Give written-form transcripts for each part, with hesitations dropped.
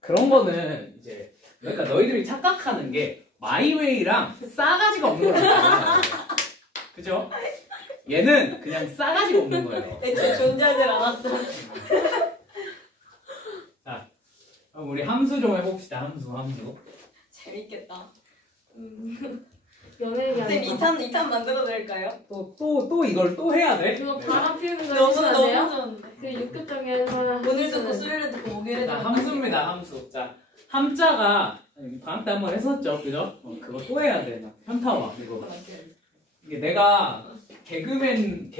그런 거는 이제 그러니까 너희들이 착각하는 게 마이웨이랑 싸가지가 없는 거라고. 그죠? 얘는 그냥 싸가지가 없는 거예요. 애초에 존재하지 않았어. 자, 그럼 우리 함수 좀 해봅시다. 함수. 재밌겠다. 연예인 선생님 2탄 만들어 드릴까요? 또 이걸 또 해야 돼? 그거 바람 피우는 거 너무 해주면 안 돼요? 좋은데. 그 6급 정리하는 오늘 듣고 수요일에 듣고 목요일에 자, 듣고 함수입니다. 함수. 자, 함자가 방학 때 한번 했었죠, 그죠? 그거 또 해야 돼. 나 현타와 이거. 이게 내가 이런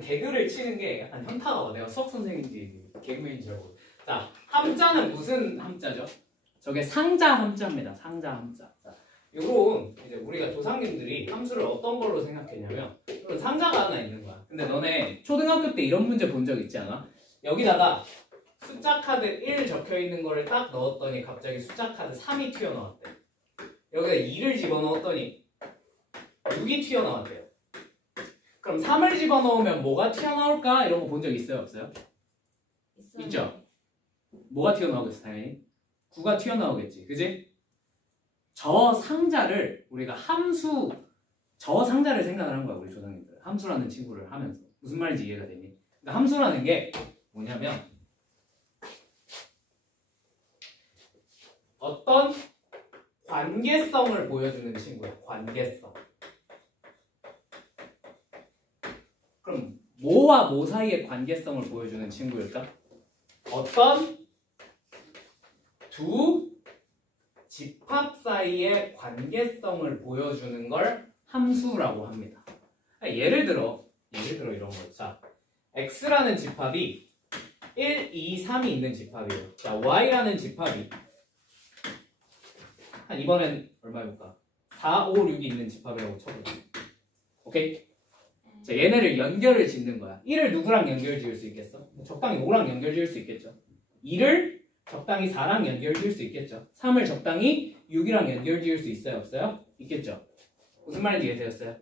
개그를 치는 게 약간 현타가 와. 내가 수학 선생인지 개그맨인지 알고. 자, 함자는 무슨 함자죠? 저게 상자 함자입니다. 상자 함자. 자, 요런 이제 우리가 조상님들이 함수를 어떤 걸로 생각했냐면 이런 상자가 하나 있는 거야. 근데 너네 초등학교 때 이런 문제 본 적 있지 않아? 여기다가 숫자 카드 1 적혀 있는 거를 딱 넣었더니 갑자기 숫자 카드 3이 튀어나왔대. 여기다 2를 집어넣었더니 6이 튀어나왔대요. 그럼 3을 집어넣으면 뭐가 튀어나올까? 이런 거 본 적 있어요? 없어요? 있죠? 뭐가 튀어나오겠어? 당연히 9가 튀어나오겠지. 그지? 저 상자를 우리가 저 상자를 생각을 한 거야. 우리 조상님들. 함수라는 친구를 하면서. 무슨 말인지 이해가 되니? 그러니까 함수라는 게 뭐냐면 어떤 관계성을 보여주는 친구야. 관계성. 그럼 뭐와 뭐 사이의 관계성을 보여주는 친구일까? 어떤 두 집합 사이의 관계성을 보여주는 걸 함수라고 합니다. 예를 들어 이런 거. 자, x라는 집합이 1, 2, 3이 있는 집합이에요. 자, y라는 집합이 이번엔 얼마 해볼까? 4, 5, 6이 있는 집합이라고 쳐보자. 오케이? 자, 얘네를 연결을 짓는 거야. 1을 누구랑 연결 지을 수 있겠어? 적당히 5랑 연결 지을 수 있겠죠. 2를 적당히 4랑 연결 지을 수 있겠죠. 3을 적당히 6이랑 연결 지을 수 있어요? 없어요? 있겠죠. 무슨 말인지 이해되셨어요?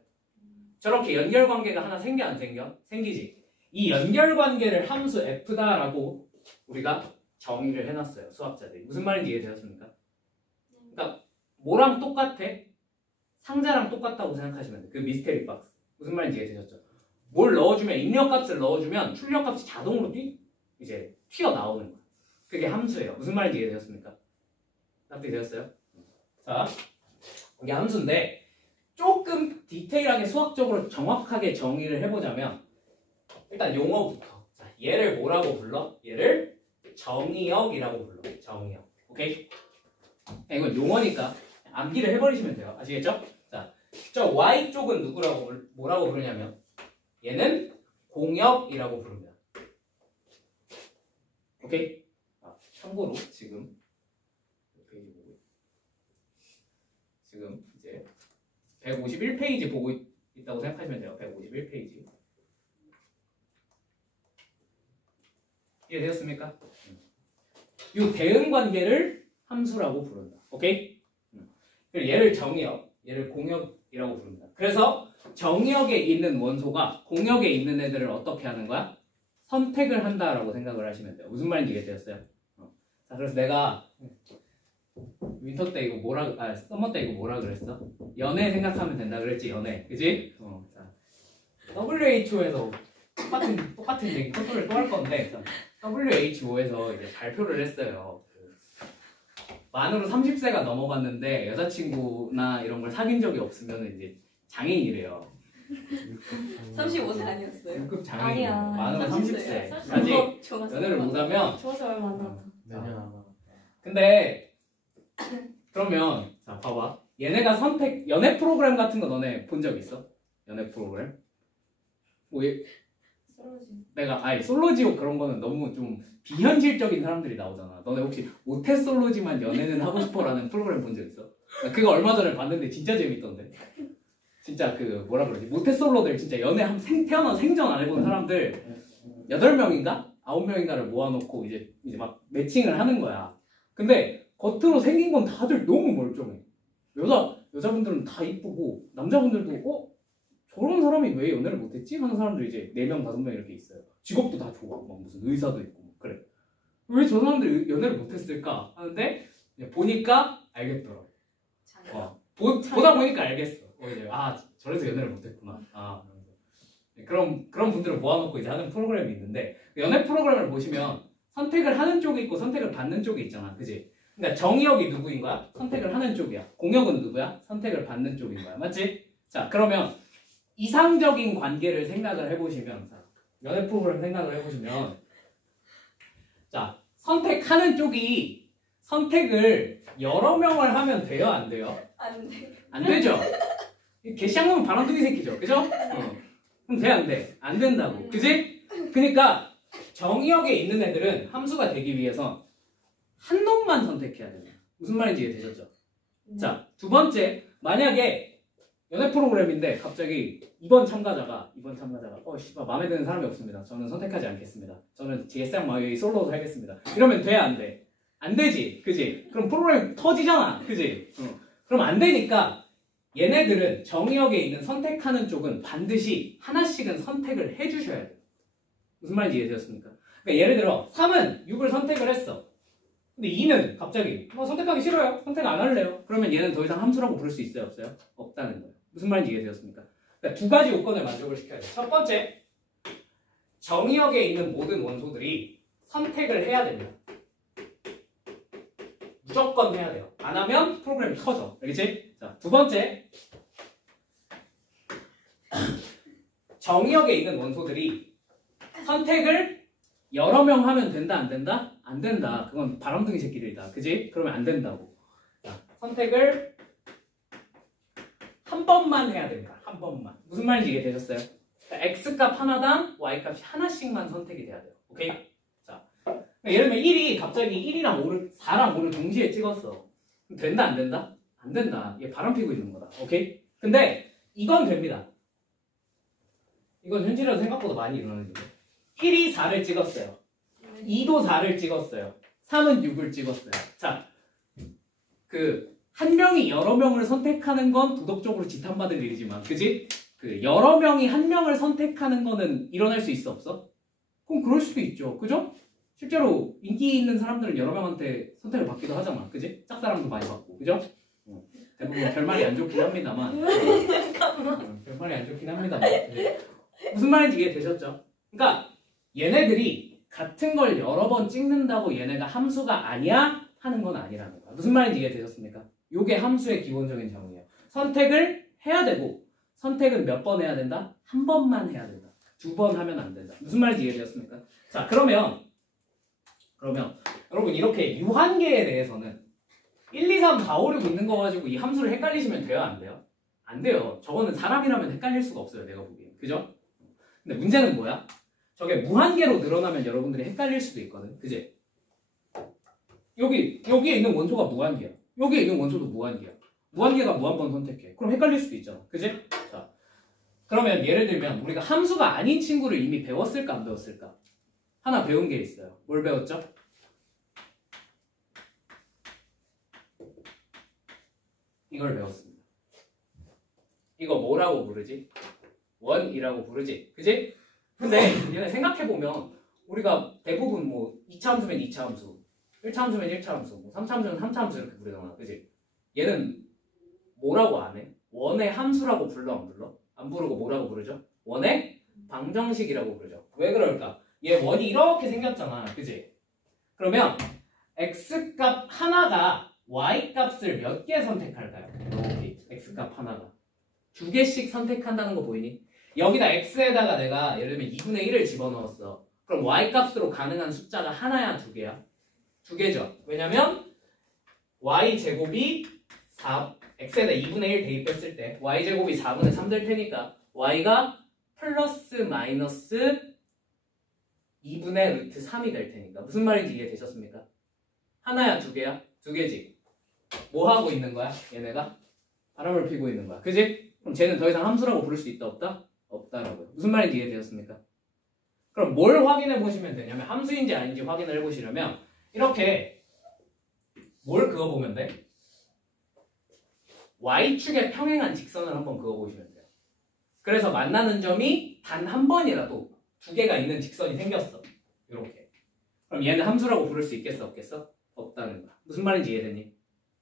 저렇게 연결 관계가 하나 생겨 안 생겨? 생기지. 이 연결 관계를 함수 f다라고 우리가 정의를 해놨어요. 수학자들이. 무슨 말인지 이해되셨습니까? 그러니까 뭐랑 똑같아? 상자랑 똑같다고 생각하시면 돼요. 그 미스테리 박스. 무슨 말인지 이해되셨죠? 뭘 넣어주면 입력값을 넣어주면 출력값이 자동으로 이제 튀어나오는 거야. 그게 함수예요. 무슨 말인지 이해되셨습니까? 납득이 되셨어요? 자, 이게 함수인데 조금 디테일하게 수학적으로 정확하게 정의를 해보자면 일단 용어부터. 자, 얘를 뭐라고 불러? 얘를 정의역이라고 불러. 정의역. 오케이? 이건 용어니까 암기를 해버리시면 돼요. 아시겠죠? 자, 저 Y쪽은 뭐라고 부르냐면 얘는 공역이라고 부릅니다. 오케이? 참고로 지금 이제 151페이지 보고 있다고 생각하시면 돼요. 151페이지. 이해되셨습니까? 이 대응 관계를 함수라고 부른다. 오케이? 그리고 얘를 정의역, 얘를 공역이라고 부릅니다. 그래서 정의역에 있는 원소가 공역에 있는 애들을 어떻게 하는 거야? 선택을 한다라고 생각을 하시면 돼요. 무슨 말인지 이해되셨어요? 자, 그래서 내가 윈터 때 이거 서머 때 이거 뭐라 그랬어? 연애 생각하면 된다 그랬지, 연애. 그지? 자, WHO에서 똑같은 얘기 토토를 또 할 건데, WHO에서 이제 발표를 했어요. 만으로 30세가 넘어갔는데 여자친구나 이런 걸 사귄 적이 없으면 이제 장애인이래요. 35세 아니었어요? 1급 장애인이에요. 아니야. 만으로 30세. 30세. 아직 연애를 못하면. 좋아서 얼마 안 남았다. 내년 아마. 근데 그러면 자 봐봐. 얘네가 연애 프로그램 같은 거 너네 본 적 있어? 연애 프로그램? 뭐 내가 솔로지옥 그런 거는 너무 좀 비현실적인 사람들이 나오잖아. 너네 혹시 모태솔로지만 연애는 하고 싶어라는 프로그램 본 적 있어? 나 그거 얼마 전에 봤는데 진짜 재밌던데. 진짜 그 뭐라 그러지? 모태솔로들 진짜 연애 태어나서 생전 안 해본 사람들 8명인가? 9명인가를 모아놓고 이제 막 매칭을 하는 거야. 근데 겉으로 생긴 건 다들 너무 멀쩡해. 여자분들은 다 이쁘고 남자분들도 저런 사람이 왜 연애를 못했지? 하는 사람들이 이제 4명, 5명 이렇게 있어요. 직업도 다 좋아. 막 무슨 의사도 있고 그래. 왜 저 사람들이 연애를 못했을까 하는데 보니까 알겠더라. 보다 보니까 알겠어. 이제 저래서 연애를 못했구나. 그런 분들을 모아놓고 이제 하는 프로그램이 있는데 연애 프로그램을 보시면 선택을 하는 쪽이 있고 선택을 받는 쪽이 있잖아, 그지? 그러니까 정의역이 누구인 거야? 선택을 하는 쪽이야. 공역은 누구야? 선택을 받는 쪽인 거야, 맞지? 자, 그러면 이상적인 관계를 생각을 해보시면, 연애 프로그램 생각을 해보시면, 자, 선택하는 쪽이 선택을 여러 명을 하면 돼요, 안 돼요? 안 돼. 안 되죠? 개쌍놈은 바람둥이 새끼죠, 그죠? 그럼 돼, 안 돼? 안 된다고, 그지? 그러니까 정의역에 있는 애들은 함수가 되기 위해서 한 놈만 선택해야 돼요. 무슨 말인지 이해되셨죠? 자, 두 번째, 만약에 연애 프로그램인데 갑자기 이번 참가자가 씨발 마음에 드는 사람이 없습니다. 저는 선택하지 않겠습니다. 저는 GSM 마웨이 솔로로 살겠습니다. 이러면 돼, 안 돼? 안 되지, 그지? 그럼 프로그램 터지잖아, 그지? 그럼 안 되니까 얘네들은 정의역에 있는 선택하는 쪽은 반드시 하나씩은 선택을 해주셔야 돼요. 무슨 말인지 이해되셨습니까? 그러니까 예를 들어 3은 6을 선택을 했어. 근데 2는 갑자기 선택하기 싫어요. 선택 안 할래요. 그러면 얘는 더 이상 함수라고 부를 수 있어요, 없어요? 없다는 거예요. 무슨 말인지 이해되셨습니까? 그러니까 두 가지 요건을 만족을 시켜야 돼요. 첫 번째, 정의역에 있는 모든 원소들이 선택을 해야 됩니다. 무조건 해야 돼요. 안 하면 프로그램이 터져. 알겠지? 자, 두 번째, 정의역에 있는 원소들이 선택을 여러 명 하면 된다, 안 된다? 안 된다. 그건 바람둥이 새끼들이다. 그지? 그러면 안 된다고. 자, 선택을 한 번만 해야 됩니다. 한 번만. 무슨 말인지 이해되셨어요? 그러니까 X값 하나당 Y값이 하나씩만 선택이 돼야 돼요. 오케이? 자, 그러니까 예를 들면 1이 갑자기 1이랑 5를, 4랑 5를 동시에 찍었어. 된다, 안 된다? 안 된다. 얘 바람 피고 있는 거다. 오케이? 근데 이건 됩니다. 이건 현실에서 생각보다 많이 일어나는 일이에요. 1이 4를 찍었어요. 2도 4를 찍었어요. 3은 6을 찍었어요. 자, 한 명이 여러 명을 선택하는 건 도덕적으로 지탄받을 일이지만, 그지? 여러 명이 한 명을 선택하는 거는 일어날 수 있어, 없어? 그럼 그럴 수도 있죠. 그죠? 실제로 인기 있는 사람들은 여러 명한테 선택을 받기도 하잖아. 그지? 짝사랑도 많이 받고. 그죠? 대부분 결말이 안 좋긴 합니다만. 결말이 안 좋긴 합니다만. 그지? 무슨 말인지 이해되셨죠? 그러니까 얘네들이 같은 걸 여러 번 찍는다고 얘네가 함수가 아니야? 하는 건 아니라는 거야. 무슨 말인지 이해되셨습니까? 요게 함수의 기본적인 정의예요. 선택을 해야 되고 선택은 몇 번 해야 된다? 한 번만 해야 된다. 2번 하면 안 된다. 무슨 말인지 이해되셨습니까? 자, 그러면 여러분 이렇게 유한계에 대해서는 1, 2, 3, 4, 5, 6 있는 거 가지고 이 함수를 헷갈리시면 돼요? 안 돼요? 안 돼요. 저거는 사람이라면 헷갈릴 수가 없어요. 내가 보기엔. 그죠? 근데 문제는 뭐야? 저게 무한계로 늘어나면 여러분들이 헷갈릴 수도 있거든. 그지? 여기에 있는 원소가 무한계야. 여기에 있는 원소도 무한계야. 무한계가 무한번 선택해. 그럼 헷갈릴 수도 있잖아. 그지? 자, 그러면 예를 들면 우리가 함수가 아닌 친구를 이미 배웠을까 안 배웠을까? 하나 배운 게 있어요. 뭘 배웠죠? 이걸 배웠습니다. 이거 뭐라고 부르지? 원이라고 부르지. 그지? 근데 얘네 생각해보면 우리가 대부분 뭐 2차 함수면 2차 함수, 1차 함수면 1차 함수, 뭐 3차 함수면 3차 함수 이렇게 부르잖아. 그지? 얘는 뭐라고 안 해? 원의 함수라고 불러 안 불러? 안 부르고 뭐라고 부르죠? 원의 방정식이라고 부르죠. 왜 그럴까? 얘 원이 이렇게 생겼잖아. 그지? 그러면 x값 하나가 y값을 몇 개 선택할까요? 이렇게 x값 하나가 2개씩 선택한다는 거 보이니? 여기다 x에다가 내가 예를 들면 2분의 1을 집어넣었어. 그럼 y값으로 가능한 숫자가 하나야, 2개야? 2개죠. 왜냐면 y제곱이 4, x에다 2분의 1 대입했을 때 y제곱이 4분의 3 될 테니까 y가 플러스 마이너스 2분의 루트 3이 될 테니까. 무슨 말인지 이해되셨습니까? 하나야, 2개야? 2개지. 뭐 하고 있는 거야? 얘네가 바람을 피고 있는 거야. 그지? 그럼 쟤는 더 이상 함수라고 부를 수 있다, 없다? 없다라고요. 무슨 말인지 이해되셨습니까? 그럼 뭘 확인해 보시면 되냐면 함수인지 아닌지 확인을 해보시려면 이렇게 뭘 그어보면 돼? y축에 평행한 직선을 한번 그어보시면 돼요. 그래서 만나는 점이 단 한 번이라도 2개가 있는 직선이 생겼어. 이렇게. 그럼 얘는 함수라고 부를 수 있겠어 없겠어? 없다는 거야. 무슨 말인지 이해되니?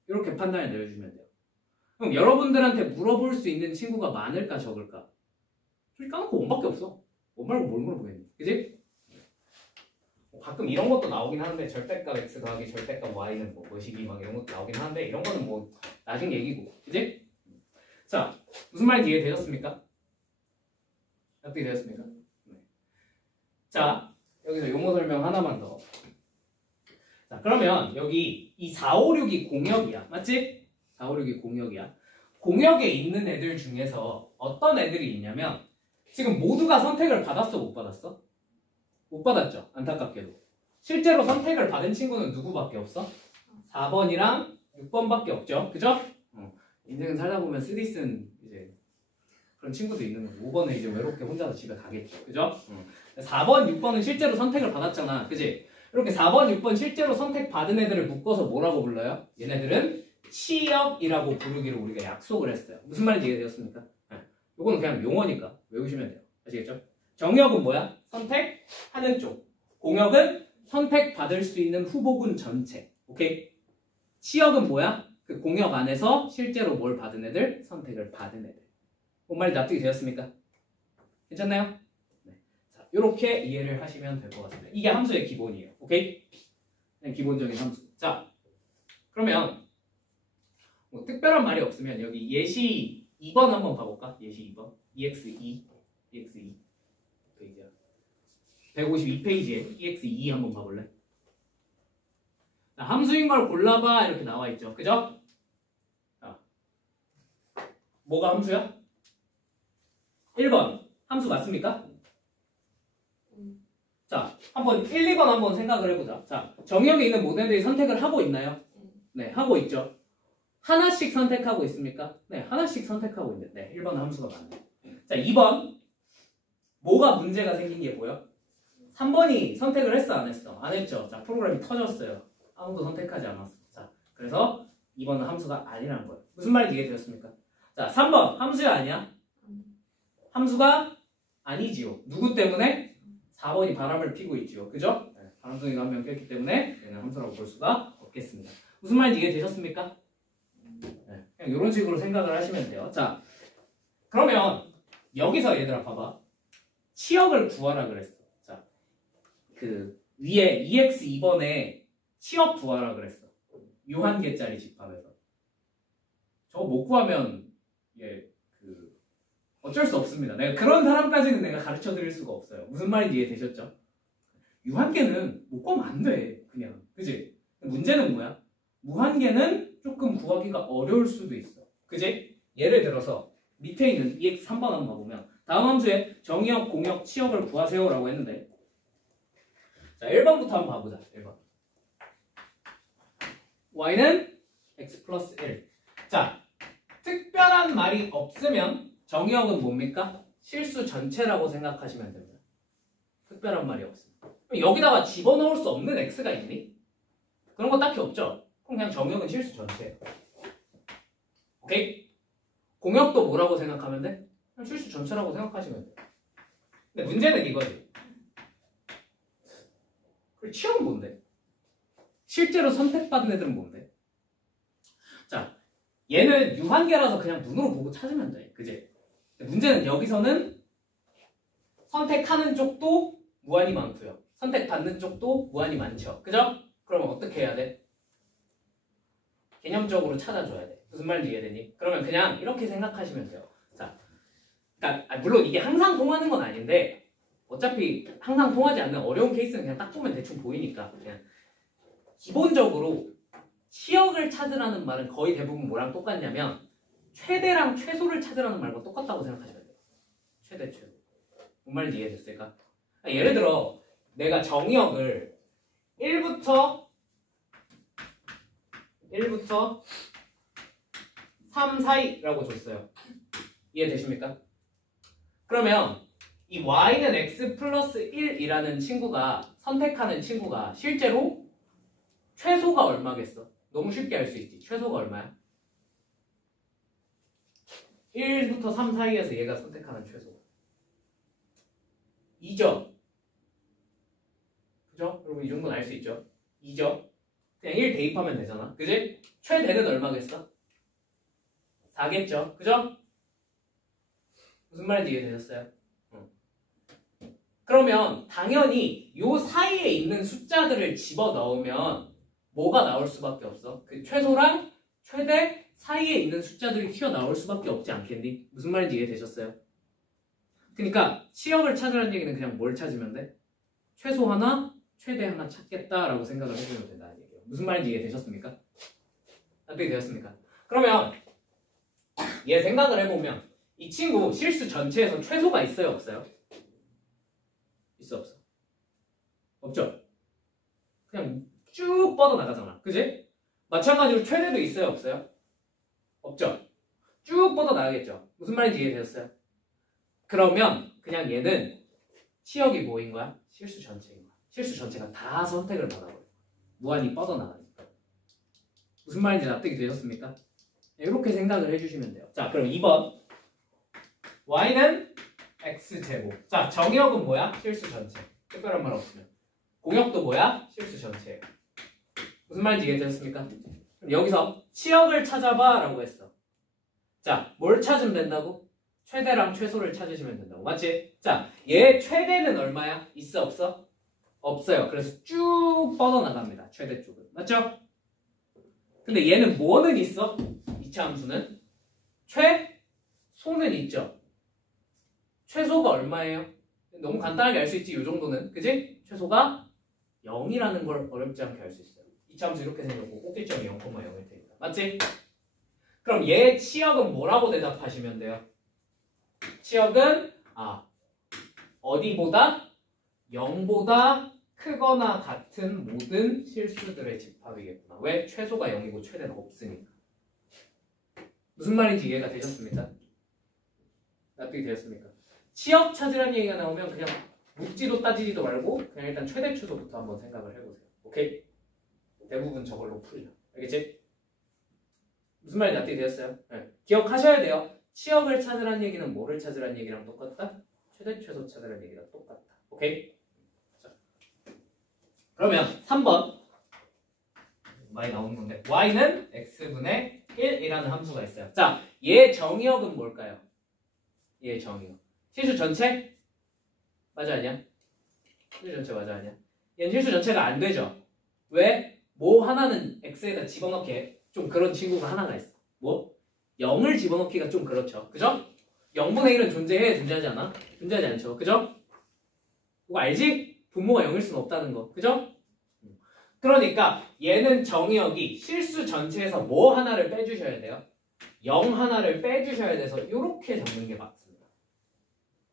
이렇게 판단을 내려주면 돼요. 그럼 여러분들한테 물어볼 수 있는 친구가 많을까 적을까? 솔직히 까놓고 원밖에 없어. 원 말고 뭘 물어보겠니? 그지? 가끔 이런 것도 나오긴 하는데 절대값 x 더하기 절대값 y는 뭐 뭐시기 막 이런 것도 나오긴 하는데 이런 거는 뭐 나중 얘기고. 그지? 자, 무슨 말인지 이해되셨습니까? 어떻게 되셨습니까? 네. 자, 여기서 용어 설명 하나만 더. 자, 그러면 여기 이 4, 5, 6이 공역이야. 맞지? 4, 5, 6이 공역이야. 공역에 있는 애들 중에서 어떤 애들이 있냐면 지금 모두가 선택을 받았어? 못 받았어? 못 받았죠? 안타깝게도. 실제로 선택을 받은 친구는 누구밖에 없어? 4번이랑 6번밖에 없죠? 그죠? 인생은 살다 보면 쓰디쓴 이제 그런 친구도 있는 거고 5번은 이제 외롭게 혼자서 집에 가겠죠. 그죠? 4번, 6번은 실제로 선택을 받았잖아. 그지? 이렇게 4번, 6번 실제로 선택 받은 애들을 묶어서 뭐라고 불러요? 얘네들은 치역이라고 부르기로 우리가 약속을 했어요. 무슨 말인지 이해되었습니까? 이거는 그냥 용어니까 외우시면 돼요. 아시겠죠? 정역은 뭐야? 선택하는 쪽. 공역은 선택받을 수 있는 후보군 전체. 오케이? 치역은 뭐야? 그 공역 안에서 실제로 뭘 받은 애들? 선택을 받은 애들. 뭔 말이 납득이 되었습니까? 괜찮나요? 네. 자, 이렇게 이해를 하시면 될 것 같습니다. 이게 함수의 기본이에요. 오케이? 그냥 기본적인 함수. 자, 그러면 뭐 특별한 말이 없으면 여기 예시 2번 한번 봐볼까? 예시 2번. EX2. EX2. 페이지야. 152페이지에 EX2 한번 봐볼래? 자, 함수인 걸 골라봐 이렇게 나와 있죠. 그죠? 자, 뭐가 함수야? 1번. 함수 맞습니까? 자, 한번 1, 2번 한번 생각을 해보자. 자, 정역에 있는 모델들이 선택을 하고 있나요? 네, 하고 있죠. 하나씩 선택하고 있습니까? 네, 하나씩 선택하고 있는데 1번은 함수가 맞네. 자, 2번. 뭐가 문제가 생긴 게 보여? 3번이 선택을 했어, 안 했어? 안 했죠. 자, 프로그램이 터졌어요. 아무도 선택하지 않았어. 자, 그래서 2번은 함수가 아니라는 거예요. 무슨 말인지 이해되셨습니까? 자, 3번. 함수야 아니야? 함수가 아니지요. 누구 때문에? 4번이 바람을 피고 있지요. 그죠? 네, 바람둥이가 한 명 꼈기 때문에 얘는 함수라고 볼 수가 없겠습니다. 무슨 말인지 이해되셨습니까? 네, 그냥 이런 식으로 생각을 하시면 돼요. 자, 그러면 여기서 얘들아 봐봐. 치역을 구하라 그랬어. 자, 그 위에 EX2번에 치역 구하라 그랬어. 유한계짜리 집합에서. 저거 못 구하면 어쩔 수 없습니다. 내가 그런 사람까지는 내가 가르쳐 드릴 수가 없어요. 무슨 말인지 이해되셨죠? 유한계는 못 구하면 안 돼. 그냥. 그지? 문제는 뭐야? 무한계는 조금 구하기가 어려울 수도 있어. 그지? 예를 들어서 밑에 있는 EX 3번 한번 봐보면 다음 함수에 정의역, 공역, 치역을 구하세요 라고 했는데 자 1번부터 한번 봐보자. 1번 y는 x 플러스 1. 자, 특별한 말이 없으면 정의역은 뭡니까? 실수 전체라고 생각하시면 됩니다. 특별한 말이 없으면. 그럼 여기다가 집어넣을 수 없는 x가 있니? 그런 거 딱히 없죠? 그럼 그냥 정의역은 실수 전체예요. 오케이? 공역도 뭐라고 생각하면 돼? 그냥 실수 전체라고 생각하시면 돼요. 근데 문제는 이거지. 그리고 치역은 뭔데? 실제로 선택받은 애들은 뭔데? 자, 얘는 유한계라서 그냥 눈으로 보고 찾으면 돼. 그지? 문제는 여기서는 선택하는 쪽도 무한히 많고요. 선택받는 쪽도 무한히 많죠. 그죠? 그러면 어떻게 해야 돼? 개념적으로 찾아줘야 돼. 무슨 말인지 이해되니? 그러면 그냥 이렇게 생각하시면 돼요. 자, 그러니까 물론 이게 항상 통하는 건 아닌데 어차피 항상 통하지 않는 어려운 케이스는 그냥 딱 보면 대충 보이니까 그냥 기본적으로 치역을 찾으라는 말은 거의 대부분 뭐랑 똑같냐면 최대랑 최소를 찾으라는 말과 똑같다고 생각하시면 돼요. 최대, 최소. 뭔 말인지 이해됐을까? 예를 들어 내가 정의역을 1부터 3 사이라고 줬어요. 이해되십니까? 그러면 이 y는 x 플러스 1이라는 친구가 선택하는 친구가 실제로 최소가 얼마겠어? 너무 쉽게 알 수 있지. 최소가 얼마야? 1부터 3 사이에서 얘가 선택하는 최소 2죠. 그죠? 여러분 이 정도는 알 수 있죠? 2죠? 그냥 1 대입하면 되잖아. 그지? 최대는 얼마겠어? 4겠죠? 그죠? 무슨 말인지 이해되셨어요? 그러면 당연히 요 사이에 있는 숫자들을 집어넣으면 뭐가 나올 수밖에 없어? 그 최소랑 최대 사이에 있는 숫자들이 튀어나올 수밖에 없지 않겠니? 무슨 말인지 이해되셨어요? 그러니까 치역을 찾으라는 얘기는 그냥 뭘 찾으면 돼? 최소 하나, 최대 하나 찾겠다라고 생각을 해주면 된다는 얘기예요. 무슨 말인지 이해되셨습니까? 납득이 되셨습니까? 그러면 얘 생각을 해보면 이 친구 실수 전체에서 최소가 있어요? 없어요? 있어 없어? 없죠? 그냥 쭉 뻗어나가잖아. 그지? 마찬가지로 최대도 있어요? 없어요? 없죠? 쭉 뻗어나가겠죠? 무슨 말인지 이해되셨어요? 그러면 그냥 얘는 치역이 뭐인 거야? 실수 전체인 거야. 실수 전체가 다 선택을 받아버려. 무한히 뻗어나가니까. 무슨 말인지 납득이 되셨습니까? 이렇게 생각을 해주시면 돼요. 자, 그럼 2번. y는 x제곱. 자, 정역은 뭐야? 실수 전체. 특별한 말 없으면. 공역도 뭐야? 실수 전체. 무슨 말인지 이해되셨습니까? 그럼 여기서 치역을 찾아봐 라고 했어. 자, 뭘 찾으면 된다고? 최대랑 최소를 찾으시면 된다고. 맞지? 자, 얘 최대는 얼마야? 있어 없어? 없어요. 그래서 쭉 뻗어나갑니다. 최대 쪽은. 맞죠? 근데 얘는 뭐는 있어? 2차 함수는? 최소는 있죠. 최소가 얼마예요? 너무 간단하게 알 수 있지, 이 정도는. 그지? 최소가 0이라는 걸 어렵지 않게 알 수 있어요. 2차 함수 이렇게 생겼고 꼭지점이 0,0일 테니까. 맞지? 그럼 얘 치역은 뭐라고 대답하시면 돼요? 치역은 어디보다 0보다 크거나 같은 모든 실수들의 집합이겠구나. 왜? 최소가 0이고 최대는 없으니까. 무슨 말인지 이해가 되셨습니까? 납득이 되셨습니까? 치역 찾으라는 얘기가 나오면 그냥 묻지도 따지지도 말고 그냥 일단 최대 최소부터 한번 생각을 해보세요. 오케이? 대부분 저걸로 풀려. 알겠지? 무슨 말인지 납득이 되셨어요? 네. 기억하셔야 돼요. 치역을 찾으라는 얘기는 뭐를 찾으라는 얘기랑 똑같다? 최대 최소 찾으라는 얘기랑 똑같다. 오케이? 자. 그러면 3번 많이 나오는 건데 y는 x분의 1이라는 함수가 있어요. 자, 얘 정의역은 뭘까요? 얘 정의역. 실수 전체? 맞아 아니야? 실수 전체 맞아 아니야? 얘는 실수 전체가 안 되죠. 왜? 뭐 하나는 x에다 집어넣기에 좀 그런 친구가 하나가 있어. 뭐? 0을 집어넣기가 좀 그렇죠. 그죠? 0분의 1은 존재해? 존재하지 않아? 존재하지 않죠. 그죠? 그거 알지? 분모가 0일 수는 없다는 거. 그죠? 그러니까 얘는 정의역이 실수 전체에서 뭐 하나를 빼주셔야 돼요? 0 하나를 빼주셔야 돼서 이렇게 잡는 게 맞습니다.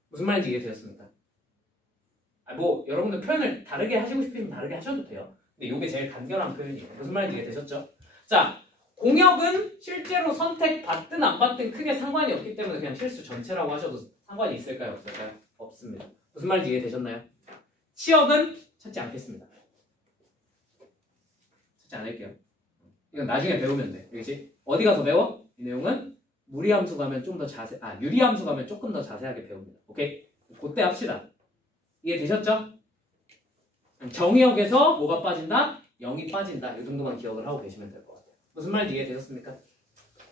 무슨 말인지 이해되셨습니까? 뭐 여러분들 표현을 다르게 하시고 싶으면 다르게 하셔도 돼요. 근데 이게 제일 간결한 표현이에요. 무슨 말인지 이해되셨죠? 자, 공역은 실제로 선택받든 안 받든 크게 상관이 없기 때문에 그냥 실수 전체라고 하셔도 상관이 있을까요? 없을까요? 없습니다. 무슨 말인지 이해되셨나요? 치역은 찾지 않겠습니다. 찾지 않을게요. 이건 나중에 배우면 돼. 알겠지? 어디 가서 배워? 이 내용은 무리함수 가면 좀 더 유리함수 가면 조금 더 자세하게 배웁니다. 오케이? 그때 합시다. 이해되셨죠? 정의역에서 뭐가 빠진다? 0이 빠진다. 이 정도만 기억을 하고 계시면 될 것 같아요. 무슨 말인지 이해되셨습니까?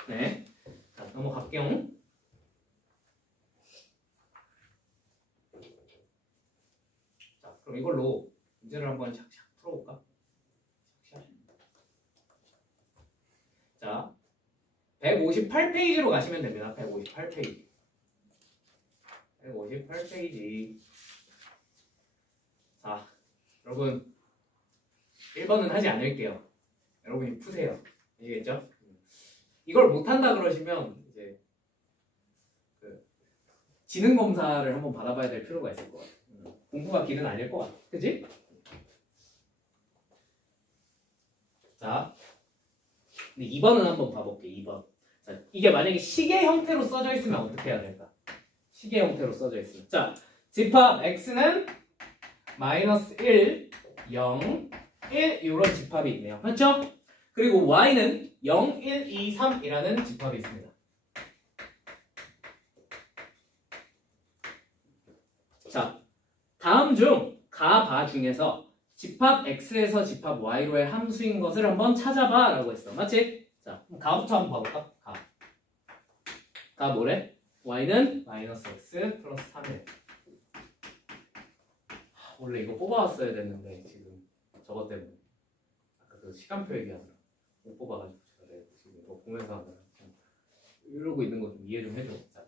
네. 자, 넘어갈게요. 자, 그럼 이걸로 문제를 한번 샥샥 풀어볼까? 샥샥. 자, 158페이지로 가시면 됩니다. 158페이지. 158페이지. 자, 여러분 1번은 하지 않을게요. 여러분이 푸세요. 아시겠죠? 이걸 못한다 그러시면 이제 지능 검사를 한번 받아봐야 될 필요가 있을 것 같아요. 공부가 길은 아닐 것 같아. 그치? 자, 근데 2번은 한번 봐볼게. 2번. 자, 이게 만약에 시계 형태로 써져 있으면 어떻게 해야 될까? 시계 형태로 써져 있으면. 자, 집합 x는 마이너스 1, 0, 1 이런 집합이 있네요. 맞죠? 그리고 y는 0, 1, 2, 3이라는 집합이 있습니다. 자, 다음 중 가, 바 중에서 집합 x에서 집합 y로의 함수인 것을 한번 찾아봐 라고 했어. 맞지? 자, 그럼 가부터 한번 봐볼까? 가 뭐래? y는 마이너스 x 플러스 3일. 원래 이거 뽑아왔어야 됐는데 지금 저것 때문에 아까 그 시간표 얘기하느라 못 뽑아가지고 제가 지금 이거 보면서 하느라 이러고 있는 거 좀 이해 좀 해줘. 자,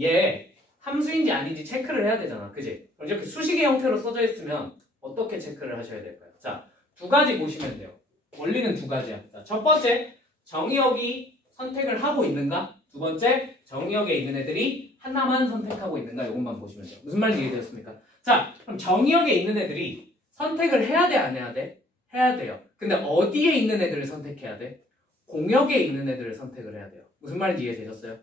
얘 함수인지 아닌지 체크를 해야 되잖아. 그지? 그럼 이렇게 수식의 형태로 써져 있으면 어떻게 체크를 하셔야 될까요? 자, 두 가지 보시면 돼요. 원리는 두 가지야. 자, 첫 번째, 정의역이 선택을 하고 있는가? 두 번째, 정의역에 있는 애들이 하나만 선택하고 있는가? 이것만 보시면 돼요. 무슨 말인지 이해되셨습니까? 자, 그럼 정의역에 있는 애들이 선택을 해야 돼, 안 해야 돼? 해야 돼요. 근데 어디에 있는 애들을 선택해야 돼? 공역에 있는 애들을 선택을 해야 돼요. 무슨 말인지 이해되셨어요?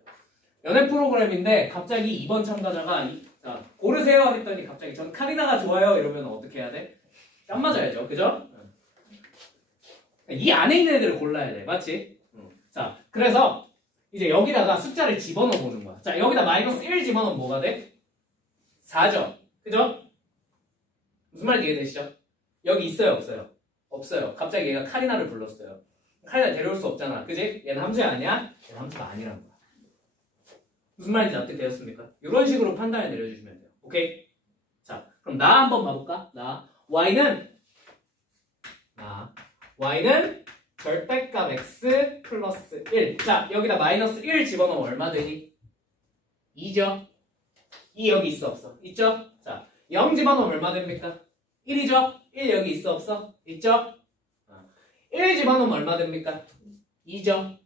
연애 프로그램인데 갑자기 2번 참가자가 자, 고르세요 했더니 갑자기 전 카리나가 좋아요 이러면 어떻게 해야 돼? 짠 맞아야죠. 그죠? 이 안에 있는 애들을 골라야 돼. 맞지? 자, 그래서 이제 여기다가 숫자를 집어넣어 보는 거야. 자, 여기다 마이너스 1 집어넣으면 뭐가 돼? 4죠. 그죠? 무슨 말인지 이해되시죠? 여기 있어요, 없어요? 없어요. 갑자기 얘가 카리나를 불렀어요. 카리나 데려올 수 없잖아. 그지? 얘는 함수야 아니야? 얘는 함수가 아니란 거야. 무슨 말인지 납득되었습니까? 이런 식으로 판단을 내려주시면 돼요. 오케이? 자, 그럼 나 한번 봐볼까? y는 절대값 x 플러스 1. 자, 여기다 마이너스 1 집어넣으면 얼마 되니? 2죠? 2 여기 있어, 없어? 있죠? 자, 0 집어넣으면 얼마 됩니까? 1이죠? 1 여기 있어, 없어? 있죠? 1 집어넣으면 얼마 됩니까? 2죠?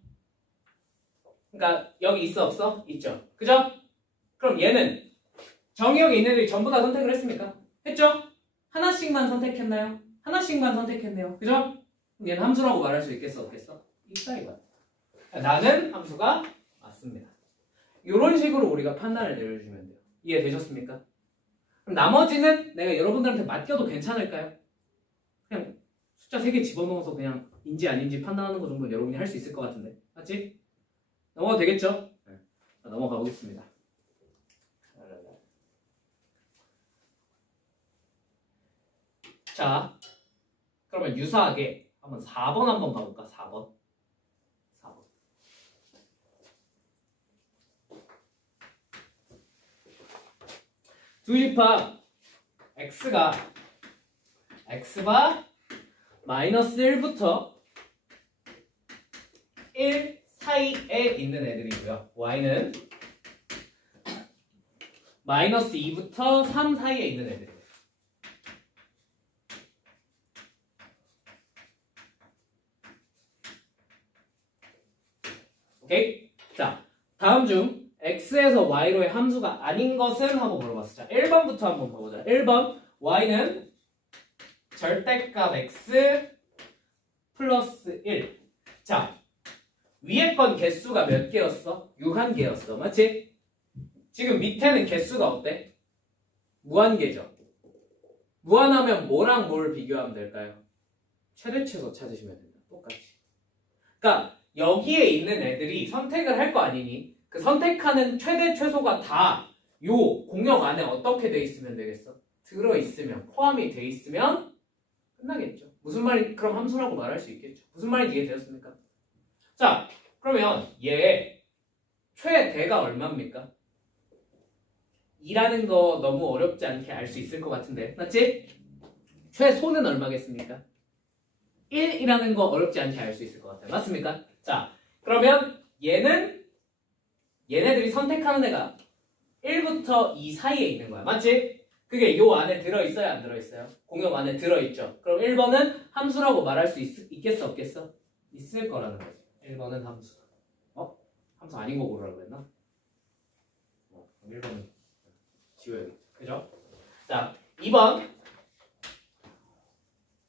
그러니까 여기 있어, 없어? 있죠? 그죠? 그럼 얘는 정의역에 있는 애들이 전부 다 선택을 했습니까? 했죠? 하나씩만 선택했나요? 하나씩만 선택했네요. 그죠? 얘는 함수라고 말할 수 있겠어, 없겠어? 있다 이거야. 나는 함수가 맞습니다. 이런 식으로 우리가 판단을 내려주시면 돼요. 이해되셨습니까? 그럼 나머지는 내가 여러분들한테 맡겨도 괜찮을까요? 그냥 숫자 3개 집어넣어서 그냥 인지 아닌지 판단하는 거 정도는 여러분이 할 수 있을 것 같은데. 맞지? 넘어가도 되겠죠? 네. 넘어가 보겠습니다. 자, 그러면 유사하게 한번 4번 한번 봐볼까? 4번. 두 집합 x가 마이너스 1부터 1 사이에 있는 애들이고요. y는 마이너스 2부터 3 사이에 있는 애들이에요. 오케이? 자, 다음 중 x에서 y로의 함수가 아닌 것은 한번 물어봤어. 자, 1번부터 한번 봐보자. 1번 y는 절대값 x 플러스 1. 자, 위에 건 개수가 몇 개였어? 유한개였어. 맞지? 지금 밑에는 개수가 어때? 무한개죠. 무한하면 뭐랑 뭘 비교하면 될까요? 최대최소 찾으시면 됩니다. 똑같이. 그러니까 여기에 있는 애들이 선택을 할 거 아니니? 그 선택하는 최대 최소가 다 요 공역 안에 어떻게 돼 있으면 되겠어? 들어있으면, 포함이 돼 있으면 끝나겠죠. 무슨 말이, 그럼 함수라고 말할 수 있겠죠. 무슨 말인지 이해되셨습니까? 자, 그러면 얘 최대가 얼마입니까? 2라는 거 너무 어렵지 않게 알 수 있을 것 같은데, 맞지? 최소는 얼마겠습니까? 1이라는 거 어렵지 않게 알 수 있을 것 같아요. 맞습니까? 자, 그러면 얘네들이 선택하는 애가 1부터 2 사이에 있는 거야. 맞지? 그게 요 안에 들어있어요? 안 들어있어요? 공역 안에 들어있죠. 그럼 1번은 함수라고 말할 수 있겠어? 없겠어? 있을 거라는 거지. 1번은 함수. 함수 아닌 거 고르라고 했나? 1번은 지워야겠죠. 그죠? 자, 2번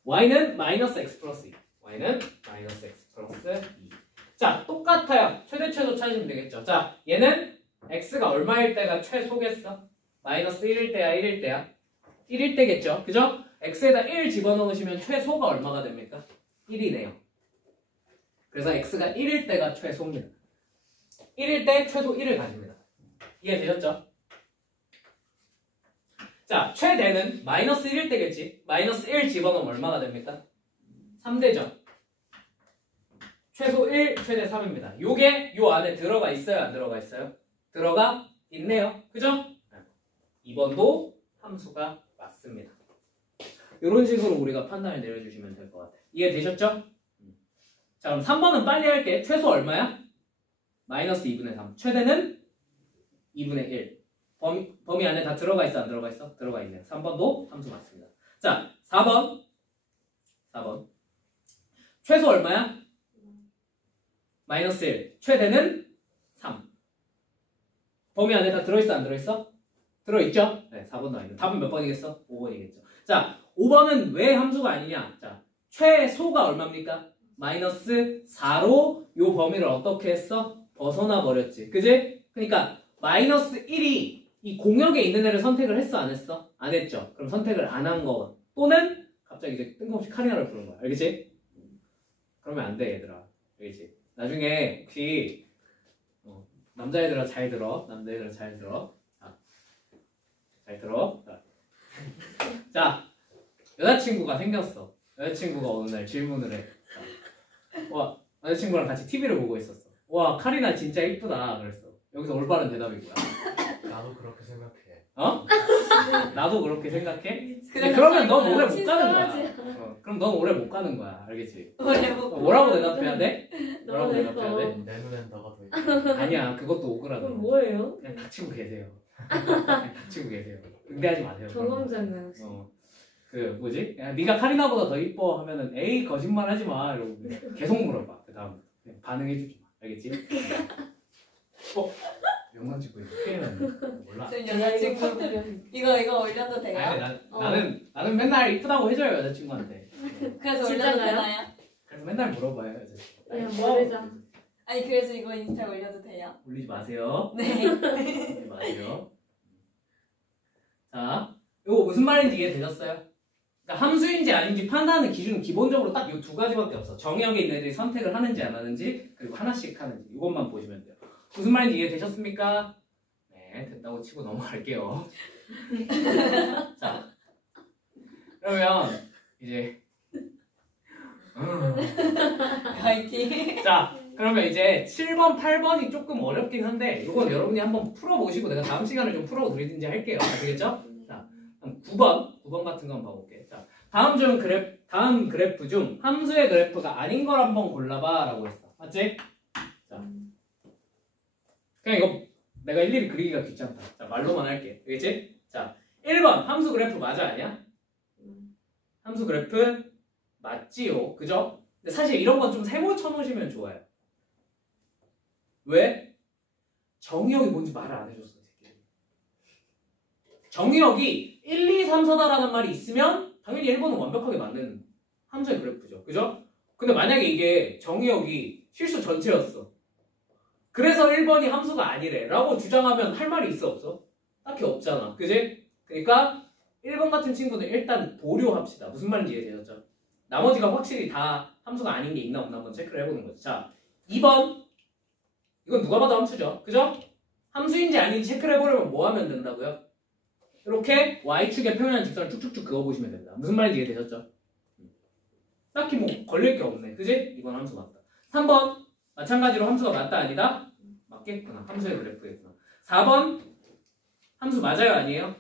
y는 마이너스 x 플러스 2. y는 마이너스 x 플러스 2. 자, 똑같아요. 최대 최소 찾으시면 되겠죠. 자, 얘는 x가 얼마일 때가 최소겠어? 마이너스 1일 때야, 1일 때야? 1일 때겠죠. 그죠? x에다 1 집어넣으시면 최소가 얼마가 됩니까? 1이네요. 그래서 x가 1일 때가 최소입니다. 1일 때 최소 1을 가집니다. 이해되셨죠? 자, 최대는 마이너스 1일 때겠지. 마이너스 1 집어넣으면 얼마가 됩니까? 3대죠. 최소 1, 최대 3입니다. 요게 요 안에 들어가 있어요? 안 들어가 있어요? 들어가 있네요. 그죠? 2번도 함수가 맞습니다. 이런 식으로 우리가 판단을 내려주시면 될 것 같아요. 이해되셨죠? 자, 그럼 3번은 빨리 할게. 최소 얼마야? 마이너스 2분의 3. 최대는 2분의 1. 범위 안에 다 들어가 있어? 안 들어가 있어? 들어가 있네요. 3번도 함수 맞습니다. 자, 4번. 최소 얼마야? 마이너스 1. 최대는 3. 범위 안에 다 들어있어? 안 들어있어? 들어있죠? 네, 4번도 아니고. 답은 몇 번이겠어? 5번이겠죠. 자, 5번은 왜 함수가 아니냐? 자, 최소가 얼마입니까? 마이너스 4로 요 범위를 어떻게 했어? 벗어나 버렸지. 그지? 그러니까 마이너스 1이 이 공역에 있는 애를 선택을 했어? 안 했어? 안 했죠. 그럼 선택을 안 한 거. 또는 갑자기 이제 뜬금없이 카리나를 부른 거야. 알겠지? 그러면 안 돼, 얘들아. 알겠지? 나중에 혹시 남자애들아 잘 들어. 남자애들아 잘 들어. 잘 들어. 자, 여자친구가 생겼어. 여자친구가 어느 날 질문을 해. 와, 여자친구랑 같이 TV를 보고 있었어. 와, 카리나 진짜 이쁘다. 그랬어. 여기서 올바른 대답이 뭐야? 나도 그렇게 생각해. 어? 나도 그렇게 생각해? 그러면 넌 오래 못 가는 거야. 그럼 넌 오래 못 가는 거야. 알겠지? 뭐라고 대답해야 돼? 뭐라고 대답해야 돼? 내 눈엔 너가 더 이뻐. 아니야, 그것도 오그라들어. 그럼 뭐예요? 그냥 닥치고 계세요. 그냥 닥치고 계세요. 응대하지 마세요. 경험자는 그 뭐지? 야, 네가 카리나보다 더 이뻐 하면은 에이 거짓말 하지 마 이러고 계속 물어봐. 그 다음 반응해주지 마. 알겠지? 영상 찍고 있어. 피해는 몰라. 저 내가 이거 여자친구 터뜨려. 이거 올려도 돼요? 아니, 나는 맨날 이쁘다고 해줘요 여자친구한테. 그래서 올려도 진짜가요? 되나요? 그래서 맨날 물어봐요 여자친구. 그냥 모르자. 아니 그래서 이거 인스타에 올려도 돼요? 올리지 마세요. 네. 올리지 마세요. 자, 이거 무슨 말인지 이해되셨어요? 그러니까 함수인지 아닌지 판단하는 기준은 기본적으로 딱 이 두 가지밖에 없어. 정의역에 있는 애들이 선택을 하는지 안 하는지 그리고 하나씩 하는지 이것만 보시면 돼요. 무슨 말인지 이해되셨습니까? 네, 됐다고 치고 넘어갈게요. 자, 그러면 이제 화이팅. 자, 그러면 이제 7번, 8번이 조금 어렵긴 한데 이건 여러분이 한번 풀어보시고 내가 다음 시간에 좀 풀어드리든지 할게요. 아시겠죠? 자, 9번 같은 거 한번 봐볼게. 자, 다음 그래프 중 함수의 그래프가 아닌 걸 한번 골라봐 라고 했어. 맞지? 자, 그냥 이거 내가 일일이 그리기가 귀찮다. 자, 말로만 할게. 알겠지? 자, 1번 함수 그래프 맞아 아니야? 함수 그래프 맞지요. 그죠? 근데 사실 이런 건 좀 세모 쳐놓으시면 좋아요. 왜? 정의역이 뭔지 말을 안 해줬어. 정의역이 1, 2, 3, 4다라는 말이 있으면 당연히 1번은 완벽하게 맞는 함수의 그래프죠. 그죠? 근데 만약에 이게 정의역이 실수 전체였어. 그래서 1번이 함수가 아니래 라고 주장하면 할 말이 있어 없어? 딱히 없잖아. 그지? 그러니까 1번 같은 친구는 일단 보류합시다. 무슨 말인지 이해되셨죠? 나머지가 확실히 다 함수가 아닌 게 있나 없나 한번 체크를 해보는 거죠. 자, 2번 이건 누가 봐도 함수죠. 그죠? 함수인지 아닌지 체크를 해보려면 뭐 하면 된다고요? 이렇게 y축에 표현한 직선을 쭉쭉쭉 그어보시면 됩니다. 무슨 말인지 이해되셨죠? 딱히 뭐 걸릴 게 없네. 그지? 이건 함수 맞다. 3번 마찬가지로 함수가 맞다 아니다? 맞겠구나. 함수의 그래프겠구나. 4번 함수 맞아요 아니에요?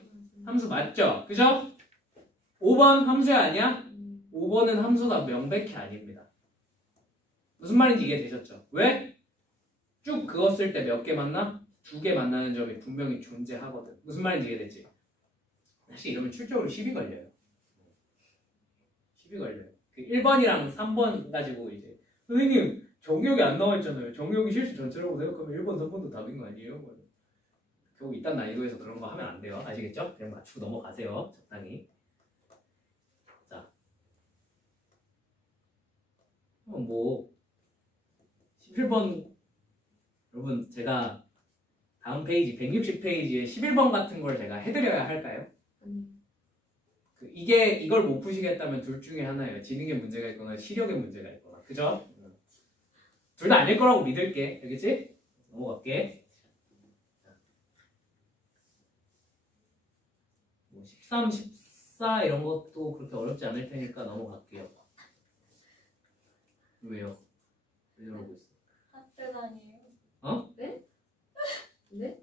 함수 맞죠? 그죠? 5번 함수야 아니야? 5번은 함수가 명백히 아닙니다. 무슨 말인지 이해되셨죠? 왜? 쭉 그었을 때 몇 개 만나? 2개 만나는 점이 분명히 존재하거든. 무슨 말인지 이해됐지? 사실 이러면 출제로 10이 걸려요. 10이 걸려요. 그 1번이랑 3번 가지고 이제 선생님 정의역이 안 나와 있잖아요. 정의역이 실수 전체라고 생각하면 1번, 3번도 답인 거 아니에요? 결국 이딴 난이도에서 그런 거 하면 안 돼요. 아시겠죠? 그냥 맞추고 넘어가세요. 적당히. 자, 뭐 11번 여러분 제가 다음 페이지 160페이지에 11번 같은 걸 제가 해드려야 할까요? 이걸 못 푸시겠다면 둘 중에 하나예요. 지능의 문제가 있거나 시력의 문제가 있거나. 그죠? 둘 다 아닐 거라고 믿을게. 알겠지? 넘어갈게. 뭐 13, 14 이런 것도 그렇게 어렵지 않을 테니까 넘어갈게요. 왜요? 왜 저러고 있어? 학대 다니에요. 어? 네? 네?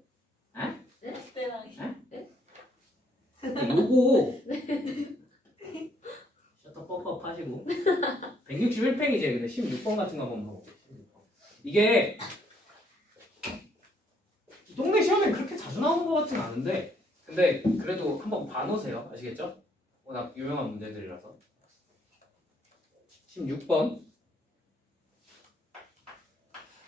학대 다니. 요거 셔터 뻑뻑 하시고 161페이지에 근데 16번 같은 거 한번 봐볼게요. 16번. 이게 동네 시험에 그렇게 자주 나오는 것 같진 않은데 근데 그래도 한번 봐놓으세요. 아시겠죠? 워낙 유명한 문제들이라서 16번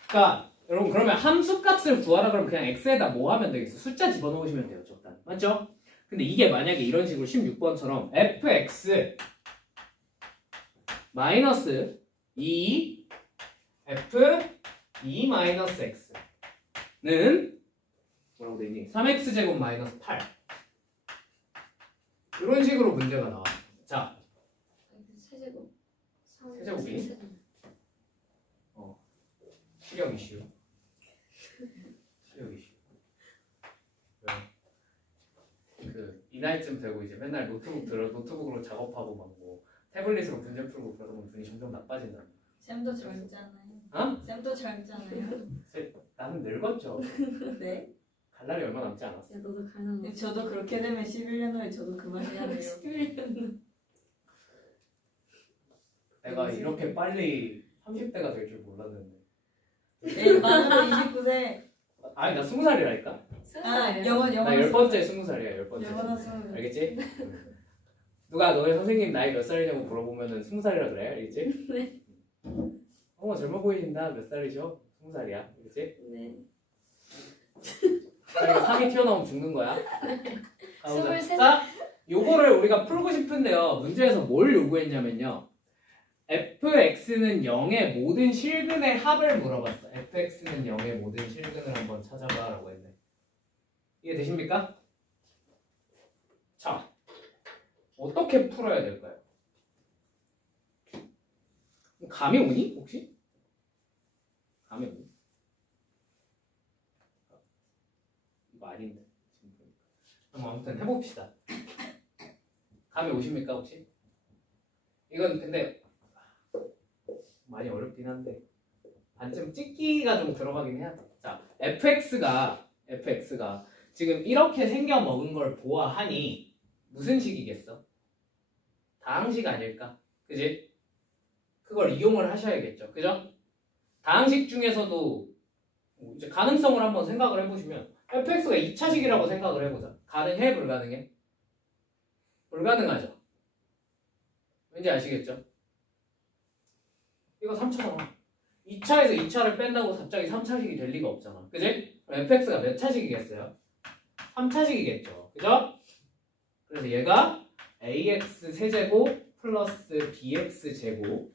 그러니까 여러분 그러면 함수값을 구하라 그러면 그냥 x에다 뭐 하면 되겠어? 숫자 집어넣으시면 돼요. 적단 맞죠? 근데 이게 만약에 이런 식으로 16번처럼 fx 마이너스 2 f 2 마이너스 x는 뭐라고 되니? 3x제곱 마이너스 8 이런 식으로 문제가 나와. 자, 세제곱. 세제곱이? 실력 이슈. 실력 이슈. 그 이날쯤 되고 이제 맨날 노트북으로 작업하고 막 뭐 태블릿으로 문제 풀고 그러다 보면 눈이 점점 나빠진다. 쌤도 젊잖아요. 어? 쌤도 젊잖아요. 나는 늙었죠. 네. 갈 날이 얼마 남지 않았어. 야 너도 가는 거. 저도 그렇게 되면 11년 후에 저도 그만해야 돼요. 11년. 내가 이렇게 빨리 30대가 될 줄 몰랐는데. 네, 만으로 29세. 아니 나 20살이라니까. 아, 영어. 영어. 나 10번째 20살이야. 10번째. 영어나 20. 알겠지? 누가 너네 선생님 나이 몇 살이냐고 물어보면은 20살이라 그래. 알겠지? 네. 젊어 보이신다. 몇 살이죠? 20살이야. 알겠지? 네. 상이 튀어나오면 죽는 거야. 가보자. 23. 자, 요거를 우리가 풀고 싶은데요. 문제에서 뭘 요구했냐면요. fx는 0의 모든 실근의 합을 물어봤어. fx는 0의 모든 실근을 한번 찾아봐 라고 했네. 이해되십니까? 자, 어떻게 풀어야 될까요? 감이 오니? 혹시? 감이 오니? 이거 아닌데. 그럼 아무튼 해봅시다. 감이 오십니까 혹시? 이건 근데 많이 어렵긴 한데 반쯤 찍기가 좀 들어가긴 해야 돼. 자, fx가 지금 이렇게 생겨 먹은 걸 보아하니 무슨 식이겠어? 다항식 아닐까? 그지? 그걸 이용을 하셔야겠죠. 그죠? 다항식 중에서도 이제 가능성을 한번 생각을 해보시면 fx가 2차식이라고 생각을 해보자. 가능해? 불가능해? 불가능하죠. 왠지 아시겠죠? 이거 3차잖아. 2차에서 2차를 뺀다고 갑자기 3차식이 될 리가 없잖아. 그지? fx가 몇 차식이겠어요? 3차식이겠죠. 그죠? 그래서 얘가 ax 세제곱 플러스 bx 제곱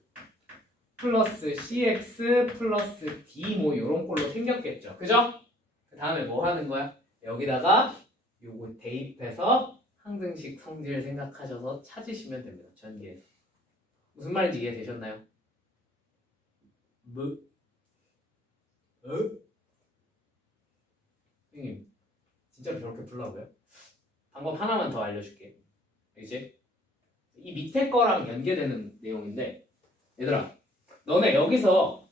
플러스 cx 플러스 d 뭐 요런 꼴로 생겼겠죠. 그죠? 그 다음에 뭐 하는 거야? 여기다가 요거 대입해서 항등식 성질 생각하셔서 찾으시면 됩니다. 전기에서. 무슨 말인지 이해되셨나요? 뭐? 형님 진짜로 저렇게 풀라고요? 방법 하나만 더 알려줄게. 이제 이 밑에 거랑 연계되는 내용인데 얘들아 너네 여기서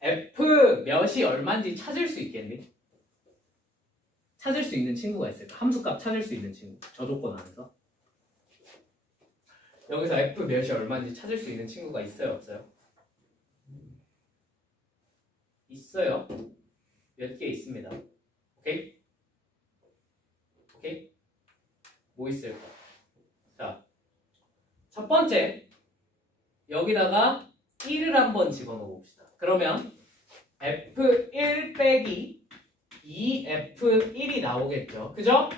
f 몇이 얼마인지 찾을 수 있겠니? 찾을 수 있는 친구가 있을까? 함수값 찾을 수 있는 친구 저 조건 안에서 여기서 f 몇이 얼마인지 찾을 수 있는 친구가 있어요? 없어요? 있어요. 몇 개 있습니다. 오케이? 오케이? 뭐 있을까? 자, 첫 번째 여기다가 1을 한번 집어넣어 봅시다. 그러면 f1 빼기 2f1이 나오겠죠. 그죠?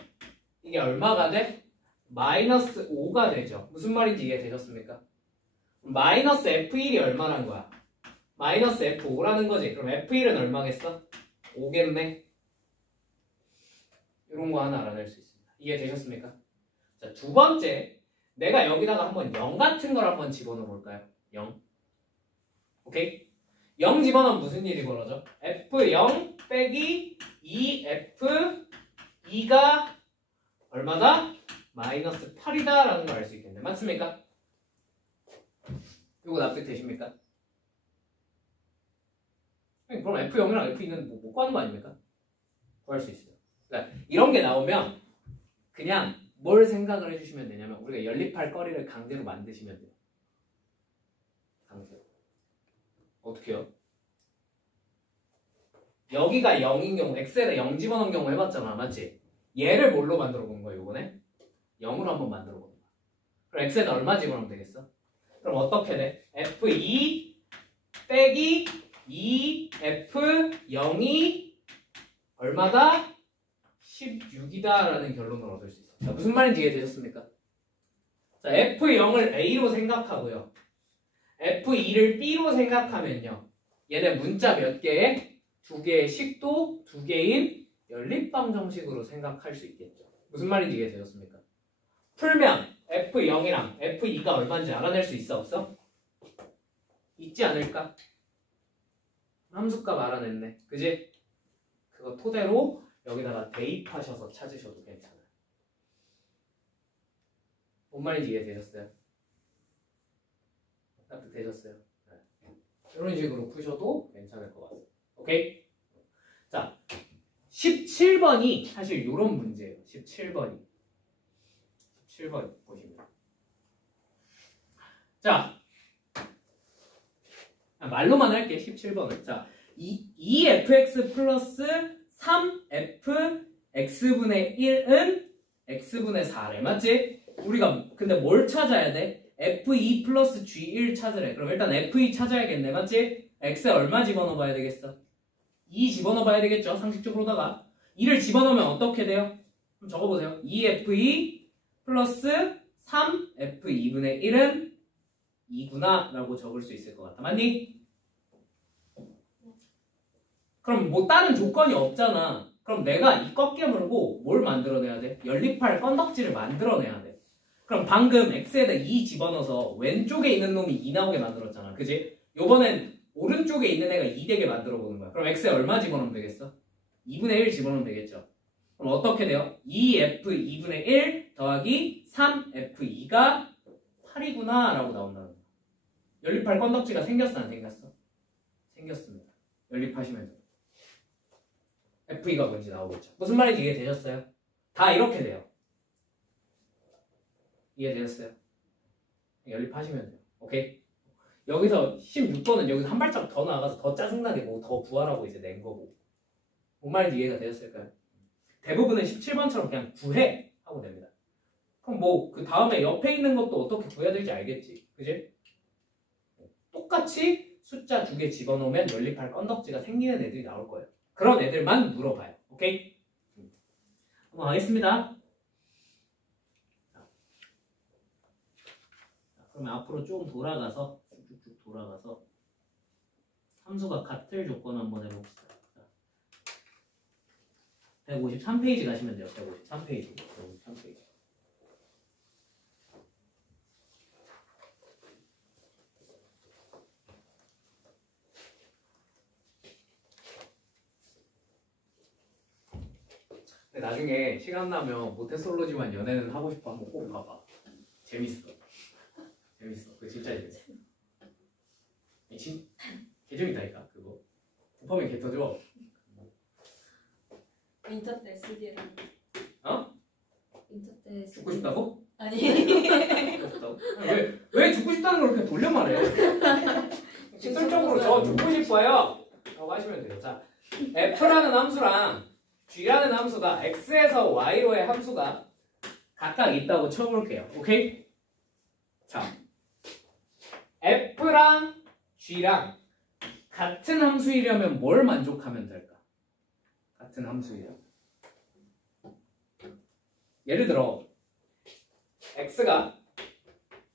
이게 얼마가 돼? 마이너스 5가 되죠. 무슨 말인지 이해되셨습니까? 마이너스 f1이 얼마란 거야? 마이너스 f5라는 거지. 그럼 f1은 얼마겠어? 5겠네. 이런 거 하나 알아낼 수 있습니다. 이해되셨습니까? 자, 두 번째 내가 여기다가 한번 0 같은 걸 한번 집어넣어 볼까요? 0. 오케이? 0 집어넣으면 무슨 일이 벌어져? f0 빼기 2f2가 얼마다? 마이너스 8이다라는 걸 알 수 있겠네. 맞습니까? 이거 납득되십니까? 그럼 F0이랑 F2는 뭐 못 구하는 거 아닙니까? 구할 수 있어요. 그러니까 이런 게 나오면 그냥 뭘 생각을 해주시면 되냐면 우리가 연립할 거리를 강제로 만드시면 돼요. 강제로. 어떻게 해요? 여기가 0인 경우, x에다 0 집어넣은 경우 해봤잖아. 맞지? 얘를 뭘로 만들어 보는 거야, 요번에? 0으로 한번 만들어 보는 거야. 그럼 x에다 얼마 집어넣으면 되겠어? 그럼 어떻게 돼? f2 빼기 2f0이 얼마다? 16이다 라는 결론을 얻을 수 있어. 자, 무슨 말인지 이해되셨습니까? 자, f0을 a로 생각하고요. f2를 b로 생각하면요. 얘네 문자 몇 개에? 두 개의 식도, 두 개인 연립방 정식으로 생각할 수 있겠죠. 무슨 말인지 이해되셨습니까? 풀면 f0이랑 f2가 얼마인지 알아낼 수 있어, 없어? 있지 않을까? 함수값 알아냈네. 그지? 그거 토대로 여기다가 대입하셔서 찾으셔도 괜찮아요. 뭔 말인지 이해되셨어요? 납득되셨어요? 네. 이런 식으로 푸셔도 괜찮을 것 같아요. 오케이? 자, 17번이 사실 이런 문제예요. 17번이 보시면. 자, 말로만 할게. 17번은. 자, 2fx 플러스 3f x분의 1은 x분의 4래. 맞지? 우리가 근데 뭘 찾아야 돼? f2 플러스 g1 찾으래. 그럼 일단 f2 찾아야겠네. 맞지? x에 얼마 집어넣어봐야 되겠어? 2 집어넣어봐야 되겠죠? 상식적으로다가 2를 집어넣으면 어떻게 돼요? 그럼 적어보세요. 2f2 플러스 3f2분의 1은 2구나 라고 적을 수 있을 것 같아. 맞니? 그럼 뭐 다른 조건이 없잖아. 그럼 내가 이 꺾여 물고 뭘 만들어내야 돼? 연립할 건덕지를 만들어내야 돼. 그럼 방금 x에다 2 집어넣어서 왼쪽에 있는 놈이 2 나오게 만들었잖아. 그지? 요번엔 오른쪽에 있는 애가 2 되게 만들어 보는 거야. 그럼 x에 얼마 집어넣으면 되겠어? 2분의 1 집어넣으면 되겠죠. 그럼 어떻게 돼요? 2f 2분의 1 더하기 3f2가 8이구나 라고 나온다는 거야. 연립할 건덕지가 생겼어 안 생겼어? 생겼습니다. 연립하시면 돼요. f2가 뭔지 나오겠죠. 무슨 말인지 이해되셨어요? 다 이렇게 돼요. 이해되셨어요? 연립하시면 돼요. 오케이? 여기서 16번은 여기서 한 발짝 더 나가서 더 짜증나게 뭐 더 구하라고 이제 낸 거고. 뭔 말인지 이해가 되셨을까요? 대부분은 17번처럼 그냥 구해 하고 됩니다. 그럼 뭐 그 다음에 옆에 있는 것도 어떻게 구해야 될지 알겠지? 그지? 똑같이 숫자 2개 집어넣으면 연립할 건덕지가 생기는 애들이 나올 거예요. 그런 애들만 물어봐요. 오케이? 한번 가겠습니다. 그러면 앞으로 좀 돌아가서 쭉쭉 돌아가서 함수가 같을 조건 한번 해봅시다. 153페이지 가시면 돼요. 153페이지. 153페이지. 근데 나중에 시간 나면 모태솔로지만 연애는 하고 싶어 한번 꼭 봐봐. 재밌어. 재밌어. 그거 진짜 재밌어. 개재밌다니까 그거. 곱하면 개 터져. 인터 때 쓰기를. 어? 인터 때 죽고 싶다고? 아니. 죽고 싶다고? 왜 죽고 싶다는 걸 그렇게 돌려 말해? 직설적으로 저 죽고 싶어요 라고 하시면 돼요. 자, f라는 함수랑 g라는 함수가 x에서 y로의 함수가 각각 있다고 쳐볼게요. 오케이? 자, f랑 g랑 같은 함수이려면 뭘 만족하면 될까? 같은 함수이려. 예를 들어 x가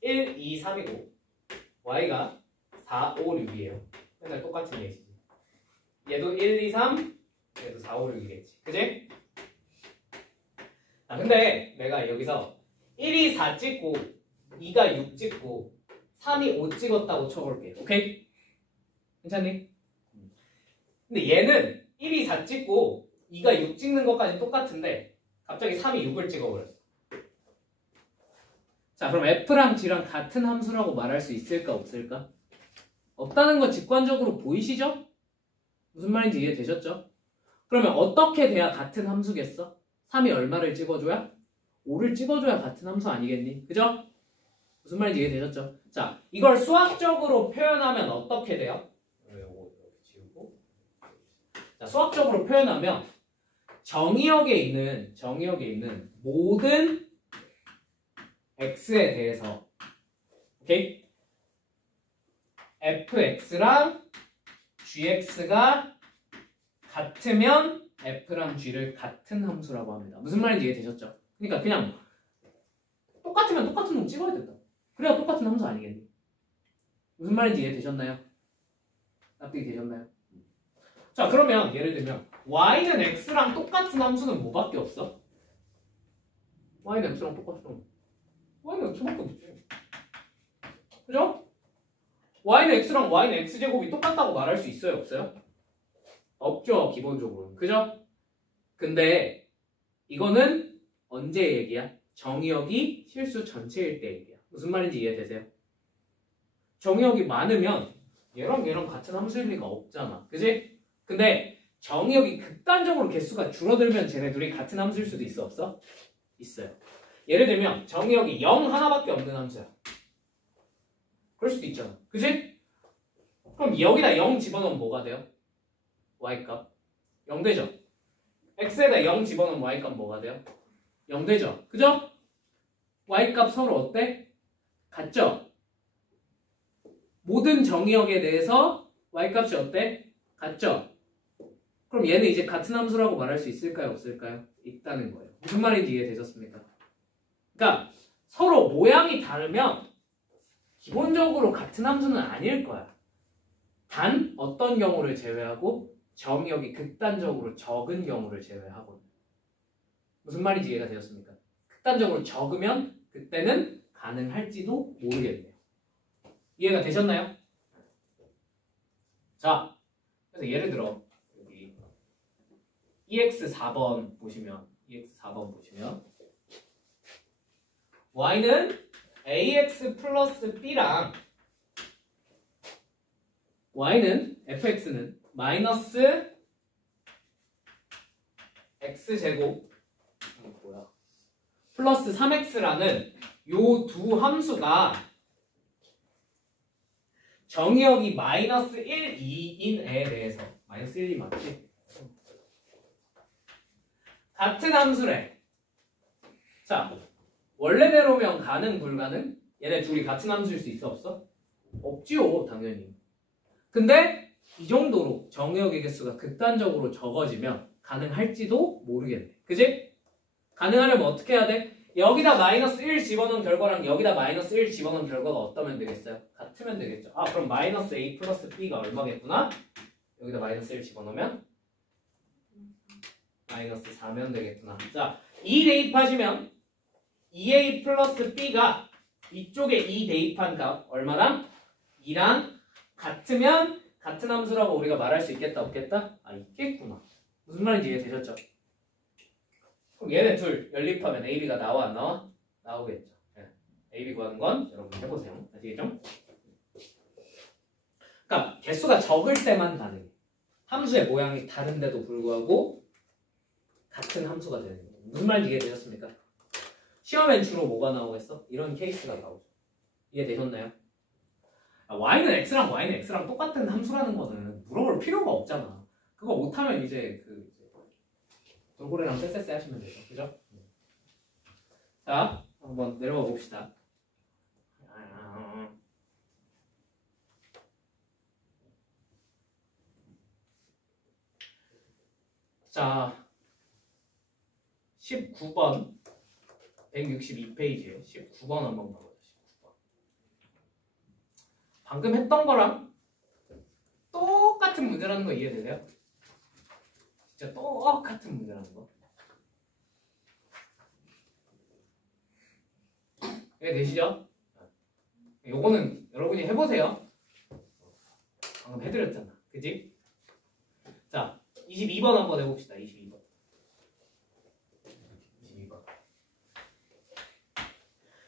1, 2, 3이고 y가 4, 5, 6이에요. 맨날 똑같은 예시지. 얘도 1, 2, 3, 얘도 4, 5, 6이겠지. 그지? 아, 근데 내가 여기서 1이 4 찍고 2가 6 찍고 3이 5 찍었다고 쳐볼게. 오케이? 괜찮니? 근데 얘는 1이 4 찍고 2가 6 찍는 것까지 똑같은데 갑자기 3이 6을 찍어버렸어. 자, 그럼 f랑 g랑 같은 함수라고 말할 수 있을까 없을까? 없다는 거 직관적으로 보이시죠? 무슨 말인지 이해되셨죠? 그러면 어떻게 돼야 같은 함수겠어? 3이 얼마를 찍어줘야? 5를 찍어줘야 같은 함수 아니겠니? 그죠? 무슨 말인지 이해되셨죠? 자, 이걸 수학적으로 표현하면 어떻게 돼요? 이거 이렇게 지우고. 자, 수학적으로 표현하면 정의역에 있는 모든 x에 대해서 오케이? fx랑 gx가 같으면 f랑 g를 같은 함수라고 합니다. 무슨 말인지 이해되셨죠? 그러니까 그냥 똑같으면 똑같은 놈 찍어야 된다. 그래야 똑같은 함수 아니겠니? 무슨 말인지 이해되셨나요? 납득이 되셨나요? 자, 그러면 예를 들면 y는 x랑 똑같은 함수는 뭐밖에 없어? y는 x랑 똑같은 y는 x밖에 없지. 그죠? y는 x랑 y는 x제곱이 똑같다고 말할 수 있어요? 없어요? 없죠, 기본적으로. 그죠? 근데 이거는 언제 얘기야? 정의역이 실수 전체일 때 얘기야. 무슨 말인지 이해되세요? 정의역이 많으면 얘랑 같은 함수일 리가 없잖아. 그지? 근데 정의역이 극단적으로 개수가 줄어들면 쟤네 둘이 같은 함수일 수도 있어, 없어? 있어요. 예를 들면 정의역이 0 하나밖에 없는 함수야. 그럴 수도 있잖아. 그지? 그럼 여기다 0 집어넣으면 뭐가 돼요? y값 0 되죠? x에다 0 집어넣으면 y값 뭐가 돼요? 0 되죠? 그죠? y값 서로 어때? 같죠? 모든 정의역에 대해서 y값이 어때? 같죠? 그럼 얘는 이제 같은 함수라고 말할 수 있을까요? 없을까요? 있다는 거예요. 무슨 말인지 이해되셨습니까? 그러니까 서로 모양이 다르면 기본적으로 같은 함수는 아닐 거야. 단 어떤 경우를 제외하고 정의역이 극단적으로 적은 경우를 제외하고. 무슨 말인지 이해가 되었습니까? 극단적으로 적으면 그때는 가능할지도 모르겠네요. 이해가 되셨나요? 자, 그래서 예를 들어 여기 EX4번 보시면 Y는 AX 플러스 B랑 FX는 마이너스 X제곱 플러스 3X라는 요 두 함수가 정의역이 마이너스 1, 2인 애에 대해서 마이너스 1, 2 맞지? 같은 함수래. 자, 원래대로면 가능, 불가능? 얘네 둘이 같은 함수일 수 있어, 없어? 없지요, 당연히. 근데 이 정도로 정의역의 개수가 극단적으로 적어지면 가능할지도 모르겠네. 그지? 가능하려면 어떻게 해야 돼? 여기다 마이너스 1 집어넣은 결과랑 여기다 마이너스 1 집어넣은 결과가 어떠면 되겠어요? 같으면 되겠죠. 아, 그럼 마이너스 A 플러스 B가 얼마겠구나? 여기다 마이너스 1 집어넣으면 마이너스 4면 되겠구나. 자, 2 대입하시면 2A 플러스 B가 이쪽에 2 대입한 값 얼마랑? 2랑 같으면 같은 함수라고 우리가 말할 수 있겠다, 없겠다? 아, 있겠구나. 무슨 말인지 이해되셨죠? 그럼 얘네 둘 연립하면 AB가 나와, 안 나와? 나오겠죠. 네. AB 구하는 건 여러분 해보세요. 아시겠죠? 그러니까 개수가 적을 때만 가능해. 함수의 모양이 다른데도 불구하고 같은 함수가 되는 거예요. 무슨 말인지 이해되셨습니까? 시험엔 주로 뭐가 나오겠어? 이런 케이스가 나오죠. 이해되셨나요? y는 x랑 똑같은 함수라는 거는 물어볼 필요가 없잖아. 그거 못하면 이제 돌고래랑 쎄쎄쎄 하시면 되죠. 그죠? 자, 한번 내려가 봅시다. 자, 19번 162페이지에 19번 한번 봐보자. 19번. 방금 했던 거랑 똑같은 문제라는 거 이해되세요? 진짜 똑같은 문제라는 거. 이해되시죠? 요거는 여러분이 해보세요. 방금 해드렸잖아. 그치? 자, 22번 한번 해봅시다. 22번.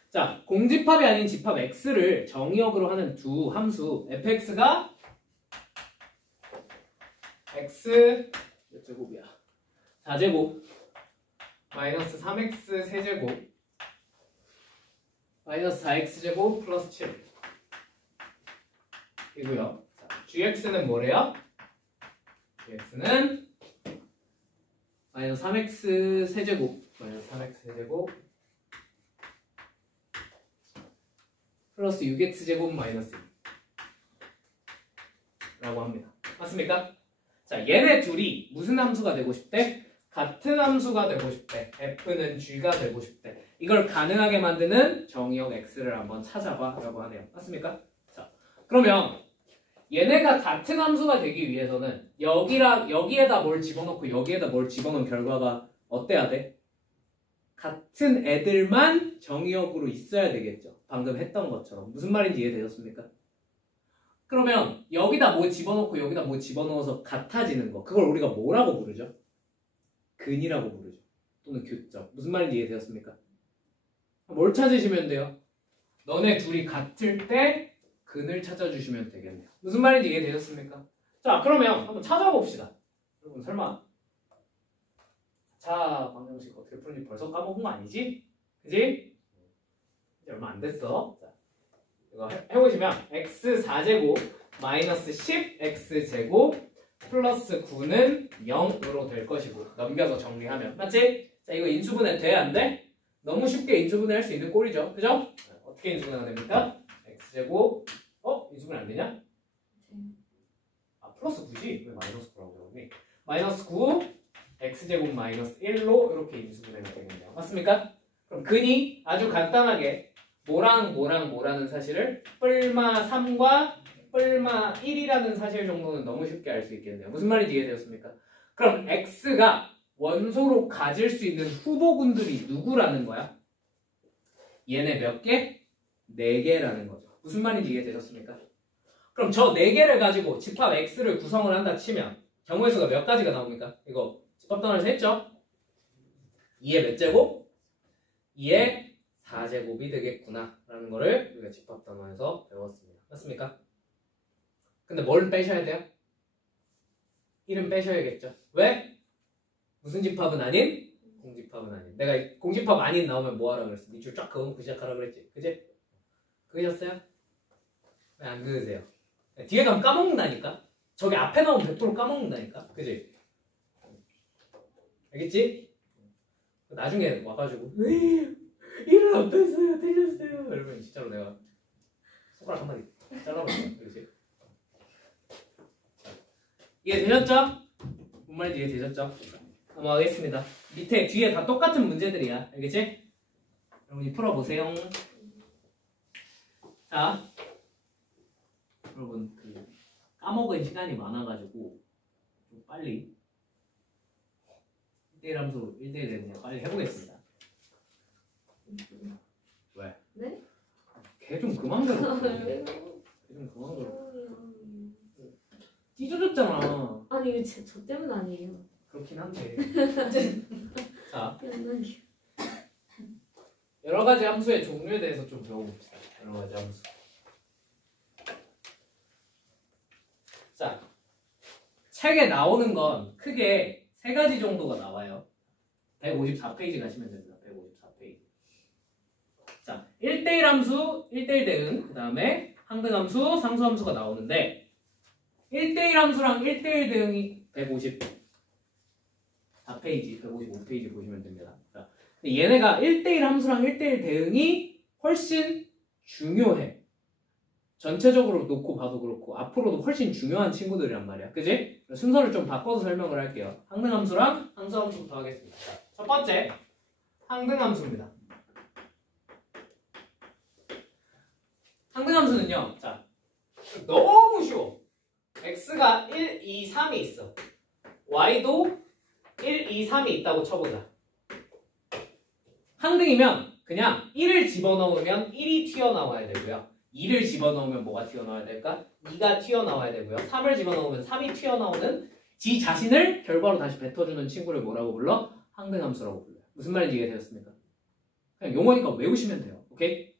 자, 공집합이 아닌 집합 x를 정의역으로 하는 두 함수 fx가 x 몇 제곱이야? 4제곱 마이너스 3x 세제곱 마이너스 4x제곱 플러스 7 이고요. 자, gx는 뭐래요? gx는 마이너스 3x 세제곱 마이너스 3x 세제곱 플러스 6x제곱 마이너스 2라고 합니다. 맞습니까? 자, 얘네 둘이 무슨 함수가 되고 싶대? 같은 함수가 되고 싶대. f는 g가 되고 싶대. 이걸 가능하게 만드는 정의역 x를 한번 찾아봐 라고 하네요. 맞습니까? 자, 그러면 얘네가 같은 함수가 되기 위해서는 여기에다 뭘 집어넣고 여기에다 뭘 집어넣은 결과가 어때야 돼? 같은 애들만 정의역으로 있어야 되겠죠. 방금 했던 것처럼. 무슨 말인지 이해되셨습니까? 그러면 여기다 뭐 집어넣고 여기다 뭐 집어넣어서 같아지는 거, 그걸 우리가 뭐라고 부르죠? 근이라고 부르죠. 또는 교점. 무슨 말인지 이해되셨습니까? 뭘 찾으시면 돼요? 너네 둘이 같을 때 근을 찾아주시면 되겠네요. 무슨 말인지 이해되셨습니까? 자, 그러면 한번 찾아봅시다. 여러분 설마 자, 방정식 어떻게 푸는지 벌써 까먹은 거 아니지? 그지? 이제 얼마 안 됐어. 자, 이거 해보시면 x 4제곱 마이너스 10x제곱 플러스 9는 0으로 될 것이고, 넘겨서 정리하면 맞지? 자, 이거 인수분해 돼? 안 돼? 너무 쉽게 인수분해 할 수 있는 꼴이죠. 그죠? 어떻게 인수분해가 됩니까? x제곱 인수분해 안 되냐? 아, 플러스 9지? 왜 마이너스 9라고 그러니? 마이너스 9 x제곱 마이너스 1로 이렇게 인수분해가 되겠네요. 맞습니까? 그럼 근이 아주 간단하게 뭐라는 사실을 뿔마 3과 뿔마 1이라는 사실 정도는 너무 쉽게 알 수 있겠네요. 무슨 말인지 이해되었습니까? 그럼 x가 원소로 가질 수 있는 후보군들이 누구라는 거야? 얘네 몇 개? 4개라는 거죠. 무슨 말인지 이해되셨습니까? 그럼 저 4개를 가지고 집합 x를 구성을 한다 치면 경우의 수가 몇 가지가 나옵니까? 이거 집합 단원에서 했죠? 2의 몇 제곱? 2의 4제곱이 되겠구나 라는 거를 우리가 집합 단원에서 배웠습니다. 맞습니까? 근데 뭘 빼셔야 돼요? 1은 빼셔야겠죠. 왜? 무슨 집합은 아닌? 공집합은 아닌. 내가 공집합 아닌 나오면 뭐 하라 그랬어? 밑줄 쫙 그어놓고 시작하라 그랬지. 그지? 그으셨어요? 왜 안 그으세요? 뒤에 가면 까먹는다니까? 저기 앞에 나오면 100% 까먹는다니까? 그지? 알겠지? 나중에 와가지고 일을 안 뺐어요, 틀렸어요 이러면 진짜로 내가 손가락 한마디 잘라버려. 그렇지? 이해되셨죠? 뭔 말인지 이해되셨죠? 넘어가겠습니다. 밑에 뒤에 다 똑같은 문제들이야. 알겠지? 여러분이 풀어보세요. 자, 여러분 그 까먹은 시간이 많아가지고 좀 빨리 1대1 함수 1대1 그냥 빨리 해보겠습니다. 왜? 네? 걔 좀 그만 괴롭혀. 걔 좀 그만 괴롭혀. 찢어졌잖아. 아니 이거 저 때문 아니에요. 그렇긴 한데. 자, 연락이. 여러 가지 함수의 종류에 대해서 좀 배워봅시다. 여러 가지 함수. 자, 책에 나오는 건 크게 3가지 정도가 나와요. 154페이지 가시면 됩니다. 154페이지. 자, 1대1 함수, 1대1 대응, 그 다음에 항등함수, 상수함수가 나오는데 1대1 함수랑 1대1 대응이 154페이지, 155페이지 보시면 됩니다. 자, 얘네가 1대1 함수랑 1대1 대응이 훨씬 중요해. 전체적으로 놓고 봐도 그렇고 앞으로도 훨씬 중요한 친구들이란 말이야. 그지? 순서를 좀 바꿔서 설명을 할게요. 항등함수랑 상수함수부터 하겠습니다. 자, 첫 번째 항등함수입니다. 항등함수는요, 자, 너무 쉬워. x가 1, 2, 3이 있어. y도 1, 2, 3이 있다고 쳐보자. 항등이면 그냥 1을 집어넣으면 1이 튀어나와야 되고요. 2를 집어넣으면 뭐가 튀어나와야 될까? 2가 튀어나와야 되고요. 3을 집어넣으면 3이 튀어나오는 지 자신을 결과로 다시 뱉어주는 친구를 뭐라고 불러? 항등함수라고 불러요. 무슨 말인지 이해되셨습니까? 그냥 용어니까 외우시면 돼요. 오케이?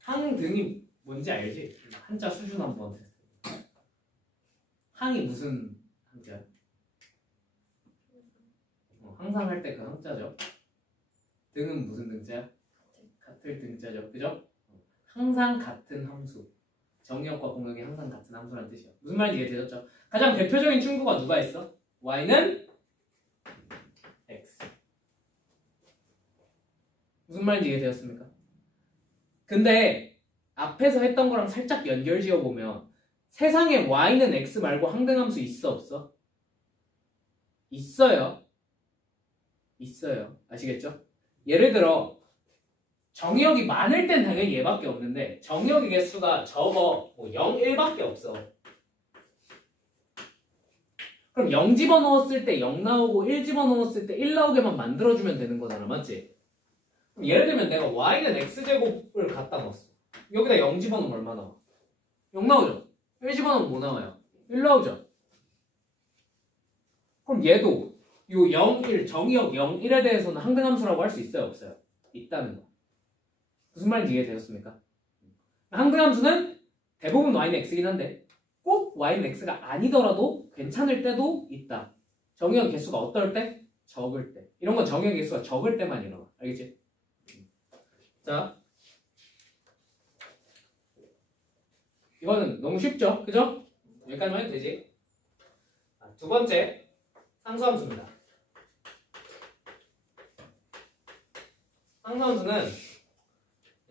항등이 뭔지 알지? 한자 수준 한번 테스트. 항이 무슨 한자야? 항상 할 때 그 항자죠. 등은 무슨 등자야? 같을 등자죠. 그죠? 항상 같은 함수. 정의역과 공역이 항상 같은 함수라는 뜻이야. 무슨 말인지 이해되셨죠? 가장 대표적인 친구가 누가 있어? y는 x. 무슨 말인지 이해되었습니까? 근데 앞에서 했던 거랑 살짝 연결 지어보면 세상에 y는 x 말고 항등함수 있어 없어? 있어요. 있어요. 아시겠죠? 예를 들어 정의역이 많을 땐 당연히 얘밖에 없는데 정의역의 개수가 적어 뭐 0, 1밖에 없어. 그럼 0 집어넣었을 때 0 나오고 1 집어넣었을 때 1 나오게만 만들어주면 되는 거잖아. 맞지? 그럼 예를 들면 내가 y는 x제곱을 갖다 넣었어. 여기다 0 집어넣으면 얼마 나와? 0 나오죠? 1 집어넣으면 뭐 나와요? 1 나오죠? 그럼 얘도 요 0, 1, 정의역 0, 1에 대해서는 항등함수라고 할 수 있어요? 없어요? 있다는 거. 무슨 말인지 이해되셨습니까? 항등함수는 대부분 y는 x이긴 한데 꼭 y는 x가 아니더라도 괜찮을 때도 있다. 정의역 개수가 어떨 때? 적을 때. 이런 건 정의역 개수가 적을 때만 일어나. 알겠지? 자, 이거는 너무 쉽죠? 그죠? 여기까지만 해도 되지? 두 번째 상수함수입니다. 상수함수는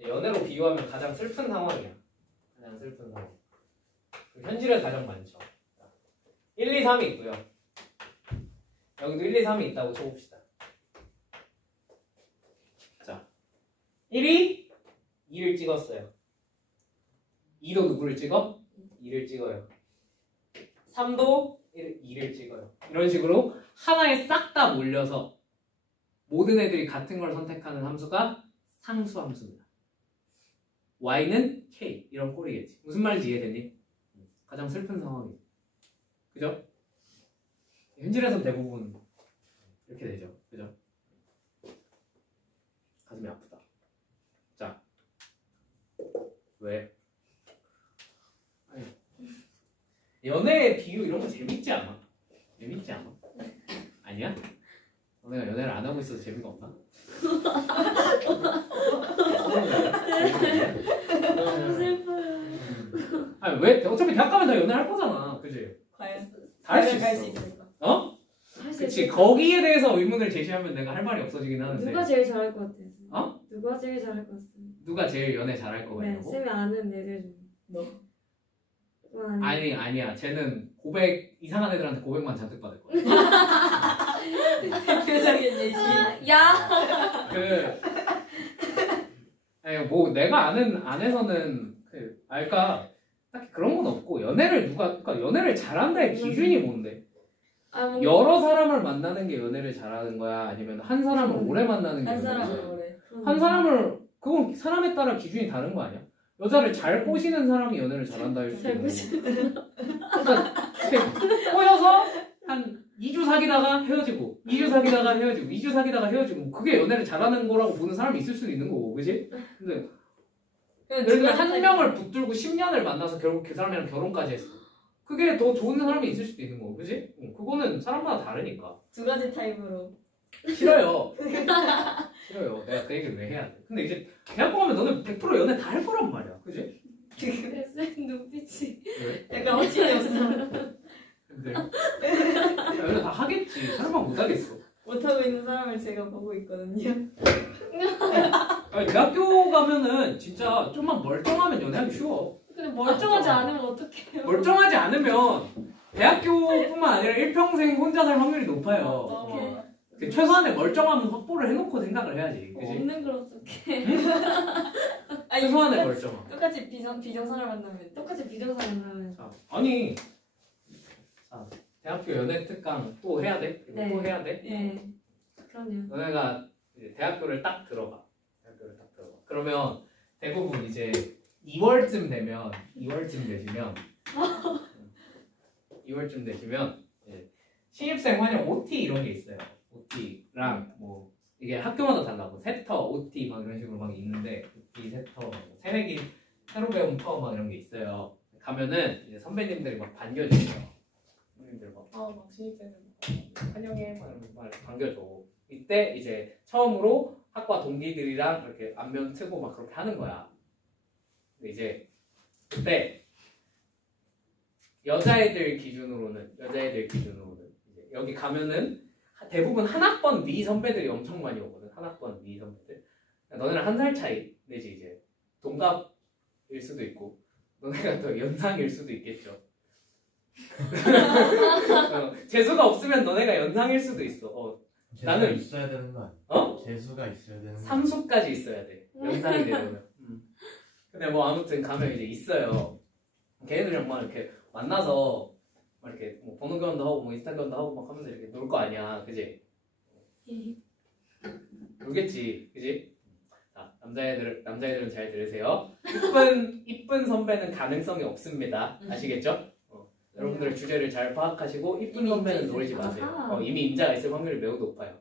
연애로 비유하면 가장 슬픈 상황이야. 가장 슬픈 상황. 현실에 가장 많죠. 1, 2, 3이 있고요. 여기도 1, 2, 3이 있다고 쳐봅시다. 자, 1이 2를 찍었어요. 2도 누구를 찍어? 2를 찍어요. 3도 2를 찍어요. 이런 식으로 하나에 싹 다 몰려서 모든 애들이 같은 걸 선택하는 함수가 상수함수입니다. y는 k 이런 꼴이겠지. 무슨 말인지 이해됐니? 가장 슬픈 상황이지. 그죠? 현실에서는 대부분 이렇게 되죠. 그죠? 가슴이 아프다. 자, 왜? 아니, 연애 비유 이런 거 재밌지 않아? 재밌지 않아? 아니야? 너네가 연애를 안 하고 있어서 재미가 없나? 너무 슬퍼요. 아니 왜? 어차피 대학 가면 다 연애할 거잖아. 그지? 과연 다 할 수 갈수 있어. 있을까? 어? 할 수 그치. 있을 거기에 대해서 의문을 제시하면 내가 할 말이 없어지긴 것 같아요. 하는데 누가 제일 잘할 것 같아요? 어? 누가 제일 잘할 것 같아요? 누가 제일 연애 잘할 거가 네, 있냐고? 쌤이 아는 애들 중에. 너. 그건 아니 아니야. 쟤는 고백 이상한 애들한테 고백만 잔뜩 받을 거야. 대표적인 예시. 야! 아니 뭐 내가 아는 안에서는 그러니까 딱히 그런 건 없고 그러니까 연애를 잘한다의 기준이 뭔데? 아, 뭐, 여러 사람을 만나는 게 연애를 잘하는 거야? 아니면 한 사람을 오래 만나는 게 한 연애를 사람을 잘하는 거야? 오래. 한 사람을 그건 사람에 따라 기준이 다른 거 아니야? 여자를 잘 꼬시는 사람이 연애를 잘한다 할 수도 잘 있는 꼬시는 거고. 그러니까 이렇게 꼬여서 한 2주 사귀다가 헤어지고 2주 사귀다가 헤어지고 2주 사귀다가 헤어지고 그게 연애를 잘하는 거라고 보는 사람이 있을 수도 있는 거고 그지? 근데 예를 들면 한 명을 붙들고 10년을 만나서 결국 그 사람이랑 결혼까지 했어. 그게 더 좋은 사람이 있을 수도 있는 거고 그지? 그거는 사람마다 다르니까. 두 가지 타입으로. 싫어요. 싫어요. 내가 그 얘기를 왜 해야 돼? 근데 이제 대학교 가면 너는 100% 연애 다 할 거란 말이야. 그지? 쌤 눈빛이. 왜? 약간 어찌이 없어. 근데 연애 다 하겠지. 설마 못 하겠어. 못하고 있는 사람을 제가 보고 있거든요. 아니, 대학교 가면은 진짜 좀만 멀쩡하면 연애하기 쉬워. 근데 멀쩡하지 않으면 어떡해요? 멀쩡하지 않으면 대학교뿐만 아니라 일평생 혼자 살 확률이 높아요. 어떡해. 그 최소한의 멀쩡함은 확보를 해놓고 생각을 해야지. 그지? 없는 걸 어떡해? 아니, 최소한의 멀쩡함. 똑같이 비정상을 만나면 똑같이 비정상 만나면. 자, 아니, 자, 대학교 연애 특강 또 해야 돼? 네. 또 해야 돼? 네. 그럼요. 너네가 이제 대학교를 딱 들어가. 그러면 대부분 이제 2월쯤 되시면 2월쯤 되시면 이제 신입생 환영 OT 이런 게 있어요. OT랑 뭐 이게 학교마다 달라. 뭐 세터, OT 막 이런 식으로 막 있는데 OT, 세터, 새내기 새로 배운 터막 이런 게 있어요. 가면은 이제 선배님들이 막 반겨주세요. 선배님들 막 신입생들 환영해 막 이러면서 막 반겨줘. 이때 이제 처음으로 학과 동기들이랑 이렇게 안면 트고 막 그렇게 하는 거야. 근데 이제 그때 여자애들 기준으로는 이제 여기 가면은 대부분 한 학번 위 선배들이 엄청 많이 오거든. 한 학번 위 선배들. 너네랑 한 살 차이 내지 이제 동갑일 수도 있고 너네가 더 연상일 수도 있겠죠. 재수가 없으면 너네가 연상일 수도 있어. 재수가 나는- 있어야 되는 거 아니야? 재수가 있어야 되는 거 아니야? 삼수까지 있어야 돼. 연상이 되려면. 근데 뭐 아무튼 가면 이제 있어요. 걔네들이랑 막 이렇게 만나서 막 이렇게 뭐 번호 교환도 하고 뭐 인스타 교환도 하고 막 하면서 이렇게 놀 거 아니야, 그지? 놀겠지, 그지? 자, 남자애들은 잘 들으세요. 이쁜 선배는 가능성이 없습니다. 아시겠죠? 여러분들의 주제를 잘 파악하시고 이쁜 이미 선배는 임자 노리지 있을 마세요. 아하. 이미 임자가 있을 확률이 매우 높아요.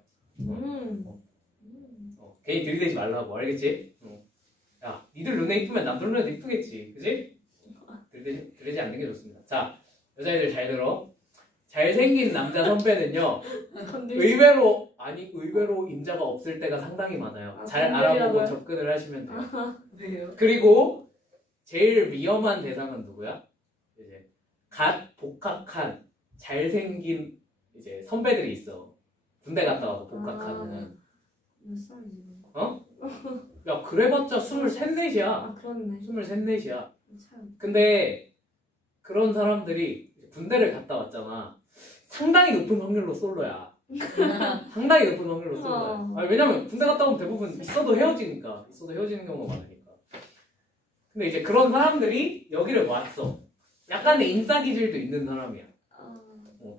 괜히 들이대지 말라고, 알겠지? 야, 니들 눈에 이쁘면 남들 눈에도 이쁘겠지, 그지? 들이대지 않는 게 좋습니다. 자, 여자애들 잘 들어. 잘생긴 남자 선배는요, 의외로 임자가 없을 때가 상당히 많아요. 아, 잘 알아보고 건드리라고요? 접근을 하시면 돼요. 왜요? 그리고 제일 위험한 대상은 누구야? 이제 갓 복학한 잘생긴 이제 선배들이 있어. 군대 갔다 와서 복학하는. 몇 살이지? 야, 그래봤자 23, 4이야. 아 그렇네. 23, 4이야. 참. 근데 그런 사람들이 군대를 갔다 왔잖아. 상당히 높은 확률로 솔로야. 상당히 높은 확률로 솔로야. 아니, 왜냐면 군대 갔다 오면 대부분 있어도 헤어지는 경우가 많으니까. 근데 이제 그런 사람들이 여기를 왔어. 약간의 인싸 기질도 있는 사람이야.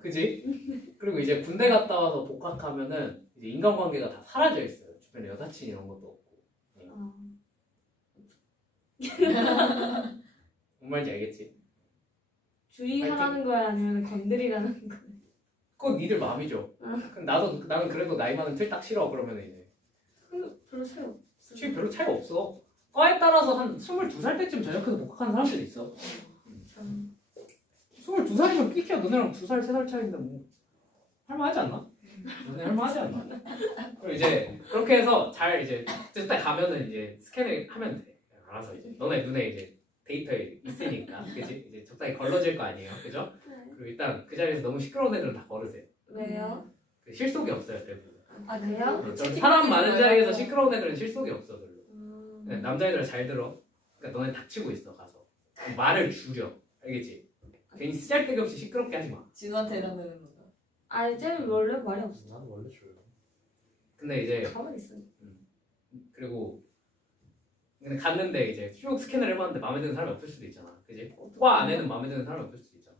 그지? 그리고 이제 군대 갔다 와서 복학하면은 이제 인간관계가 다 사라져 있어요. 주변에 여사친 이런 것도 없고. 뭔 말인지 알겠지? 주의하라는 거야 아니면 건드리라는 거야? 그건 니들 마음이죠. 그럼 나는 그래도 나이 많은 틀딱 싫어. 그러면 이제 별로 차이 없어. 지금 별로 차이가 없어. 과에 따라서 한 22살 때쯤 전역해서 복학하는 사람들이 있어. 참. 22살이면 끼키야. 너네랑 2살, 3살 차이인데 뭐 할만하지 않나? 너네 할만하지 않나? 그리고 이제 그렇게 해서 잘 이제 딱 가면은 이제 스캔을 하면 돼. 알아서 이제 너네 눈에 이제 데이터에 있으니까, 그지? 이제 적당히 걸러질 거 아니에요, 그죠? 그리고 일단 그 자리에서 너무 시끄러운 애들은 다 걸으세요. 왜요? 그 실속이 없어요, 대부분. 아 그래요? 좀 사람 많은 자리에서 시끄러운 애들은 실속이 없어, 별로. 네, 음. 남자애들 잘 들어. 그러니까 너네 닥치고 있어, 가서. 말을 줄여, 알겠지? 괜히 쓰잘데기 없이 시끄럽게 하지 마. 진우한테 해당되는 거다. 아 쟤는 원래 말이 없어. 나는 원래 줘요. 근데 이제 가만히 있어. 그리고 근데 갔는데 이제 쭉 스캔을 해봤는데 마음에 드는 사람이 없을 수도 있잖아, 그지? 과 안에는 마음에 드는 사람이 없을 수도 있잖아.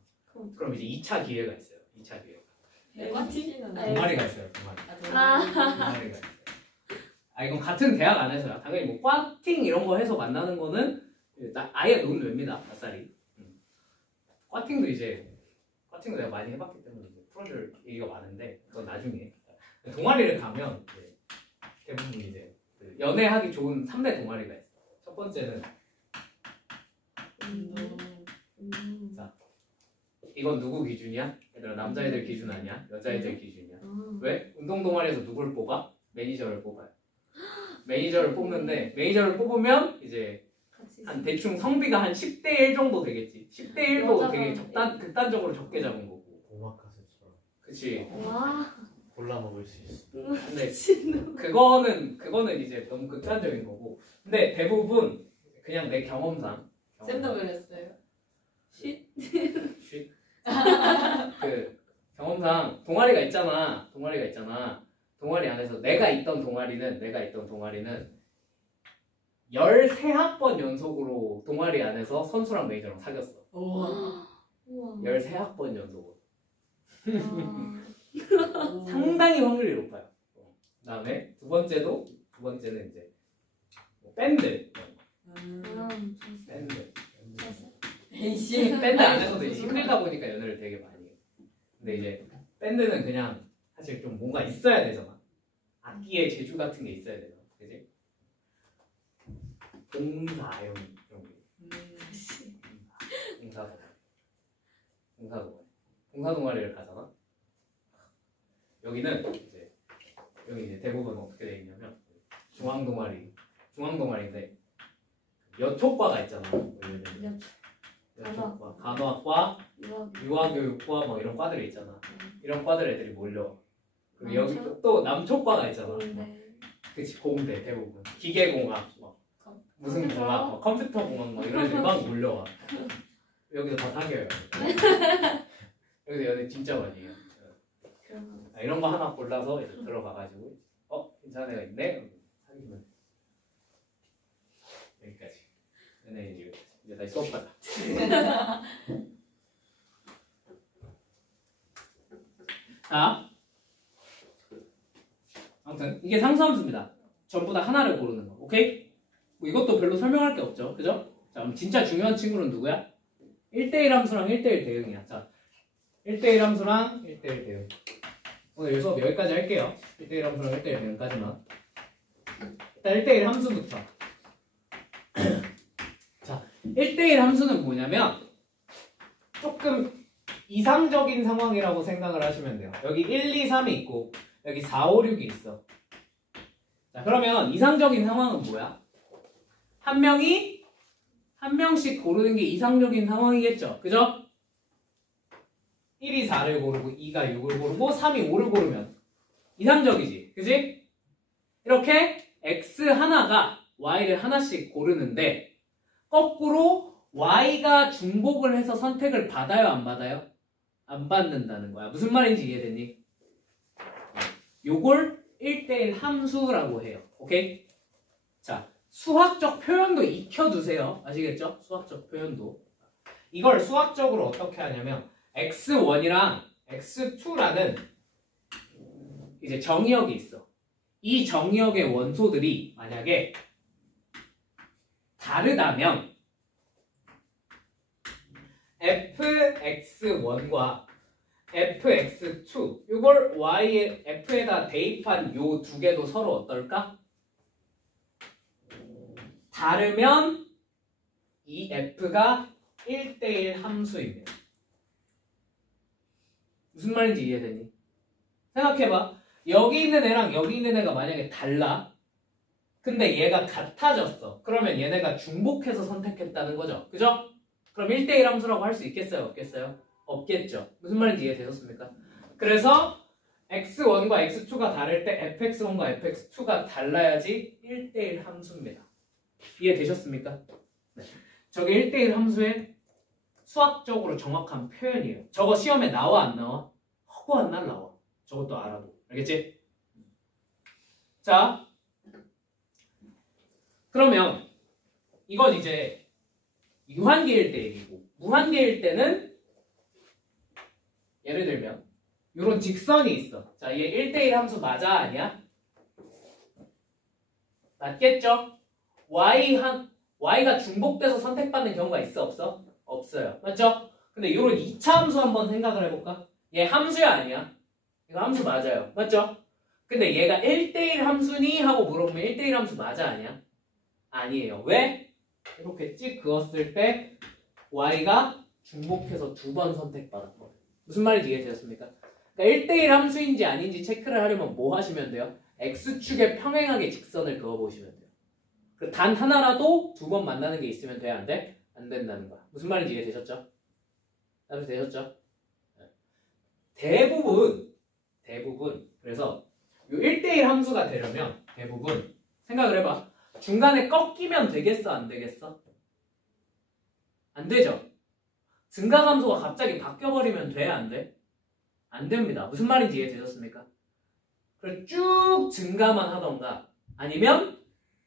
그럼 이제 2차 기회가 있어요. 2차 기회가. 과티는 네. 동아리가 있어요, 동아리. 아. 동아리가 있어요. 아, 이건 같은 대학 안에서야. 당연히 뭐 과팅 이런 거 해서 만나는 거는 아예 논외입니다, 아싸리. 과팅도 내가 많이 해봤기 때문에 이제 풀어줄 얘기가 많은데 그건 나중에. 동아리를 가면 이제 대부분 이제 그 연애하기 좋은 3대 동아리가 있어. 첫 번째는 이건 누구 기준이야? 얘들아, 남자애들 기준 아니야? 여자애들 기준이야. 왜? 운동 동아리에서 누굴 뽑아? 매니저를 뽑아요. 매니저를 뽑는데 매니저를 뽑으면 이제 같이 한 대충 성비가 한 10대 1 정도 되겠지. 10대 1도 여자가 되게 극단적으로 적게 잡은 거고. 오마카세처럼 그치. 와. 골라 먹을 수 있어. 근데 미친놈. 그거는 이제 너무 극단적인 거고. 근데 대부분 그냥 내 경험상 쌤도 그랬어요. 쉿. 그 경험상 동아리가 있잖아. 동아리 안에서 내가 있던 동아리는 13학번 연속으로 동아리 안에서 선수랑 매니저랑 사귀었어. 우와. 우와. 13학번 연속으로. 아. 상당히 확률이 높아요. 그다음에 두 번째는 이제 밴드. 밴드. 에이씨. 밴드 안에서도 이제 힘들다 보니까 연애를 되게 많이 해요. 근데 이제 밴드는 그냥 사실 좀 뭔가 있어야 되잖아. 악기의 재주 같은 게 있어야 돼요. 그지? 봉사 이런 게. 봉사 동아리를 가잖아. 여기는 이제 여기 이제 대부분 어떻게 돼 있냐면 중앙 동아리인데 여초과가 있잖아. 여초과, 간호학과, 유아교육과 뭐 이런 과들이 있잖아. 이런 과들 애들이 몰려. 그리고 여기 또 남초과가 있잖아. 그치, 공대 대부분 기계공학 뭐 무슨 공학, 뭐 컴퓨터 공학 뭐 이런 애들이 막 몰려와. 여기서 다 사겨요. 여기서 연애 진짜 많이 해요. 이런 거 하나 골라서 이제 들어가가지고 괜찮은 애가 있네? 사귀면 여기까지. 연애 이제 다시 수업하자. 자, 아무튼 이게 상수함수입니다. 전부 다 하나를 고르는 거. 오케이? 뭐 이것도 별로 설명할 게 없죠. 그죠? 자, 그럼 진짜 중요한 친구는 누구야? 1대1 함수랑 1대1 대응이야. 자, 1대1 함수랑 1대1 대응. 오늘 이 수업 여기까지 할게요. 1대1 함수랑 1대1 대응까지만. 일단 1대1 함수부터. 자, 1대1 함수는 뭐냐면 조금 이상적인 상황이라고 생각을 하시면 돼요. 여기 1, 2, 3이 있고 여기 4, 5, 6이 있어. 자, 그러면 이상적인 상황은 뭐야? 한 명씩 고르는 게 이상적인 상황이겠죠. 그죠? 1이 4를 고르고 2가 6을 고르고 3이 5를 고르면 이상적이지. 그지? 이렇게 x 하나가 y를 하나씩 고르는데 거꾸로 y가 중복을 해서 선택을 받아요, 안 받아요? 안 받는다는 거야. 무슨 말인지 이해됐니? 요걸 1대1 함수라고 해요. 오케이? 자, 수학적 표현도 익혀두세요. 아시겠죠? 수학적 표현도. 이걸 수학적으로 어떻게 하냐면 x1이랑 x2라는 이제 정의역이 있어. 이 정의역의 원소들이 만약에 다르다면 fx1과 fx2 이걸 y의 f에다 대입한 요 두 개도 서로 어떨까? 다르면 이 f가 1대1 함수입니다. 무슨 말인지 이해되니? 생각해봐. 여기 있는 애랑 여기 있는 애가 만약에 달라. 근데 얘가 같아졌어. 그러면 얘네가 중복해서 선택했다는 거죠. 그죠? 그럼 1대1 함수라고 할 수 있겠어요? 없겠어요? 없겠죠. 무슨 말인지 이해되셨습니까? 그래서 x1과 x2가 다를 때 fx1과 fx2가 달라야지 1대1 함수입니다. 이해되셨습니까? 네. 저게 1대1 함수의 수학적으로 정확한 표현이에요. 저거 시험에 나와 안 나와? 허구한 날 나와. 저것도 알아도. 알겠지? 자, 그러면 이건 이제 유한계일 때 얘기고 무한계일 때는 예를 들면 이런 직선이 있어. 자, 얘 1대1 함수 맞아? 아니야? 맞겠죠? y가 중복돼서 선택받는 경우가 있어? 없어? 없어요. 맞죠? 근데 이런 2차 함수 한번 생각을 해볼까? 얘 함수야 아니야? 이거 함수 맞아요. 맞죠? 근데 얘가 1대1 함수니? 하고 물어보면 1대1 함수 맞아 아니야? 아니에요. 왜? 이렇게 찍 그었을 때 y가 중복해서 두 번 선택받았거든요. 무슨 말인지 이해되셨습니까? 그러니까 1대1 함수인지 아닌지 체크를 하려면 뭐 하시면 돼요? x축에 평행하게 직선을 그어보시면 돼요. 단 하나라도 두 번 만나는 게 있으면 돼? 안 돼? 안 된다는 거야. 무슨 말인지 이해되셨죠? 다들 되셨죠? 대부분 그래서 요 1대1 함수가 되려면 대부분 생각을 해봐. 중간에 꺾이면 되겠어? 안 되겠어? 안 되죠? 증가함수가 갑자기 바뀌어버리면 돼? 안 돼? 안 됩니다. 무슨 말인지 이해되셨습니까? 그래서 쭉 증가만 하던가 아니면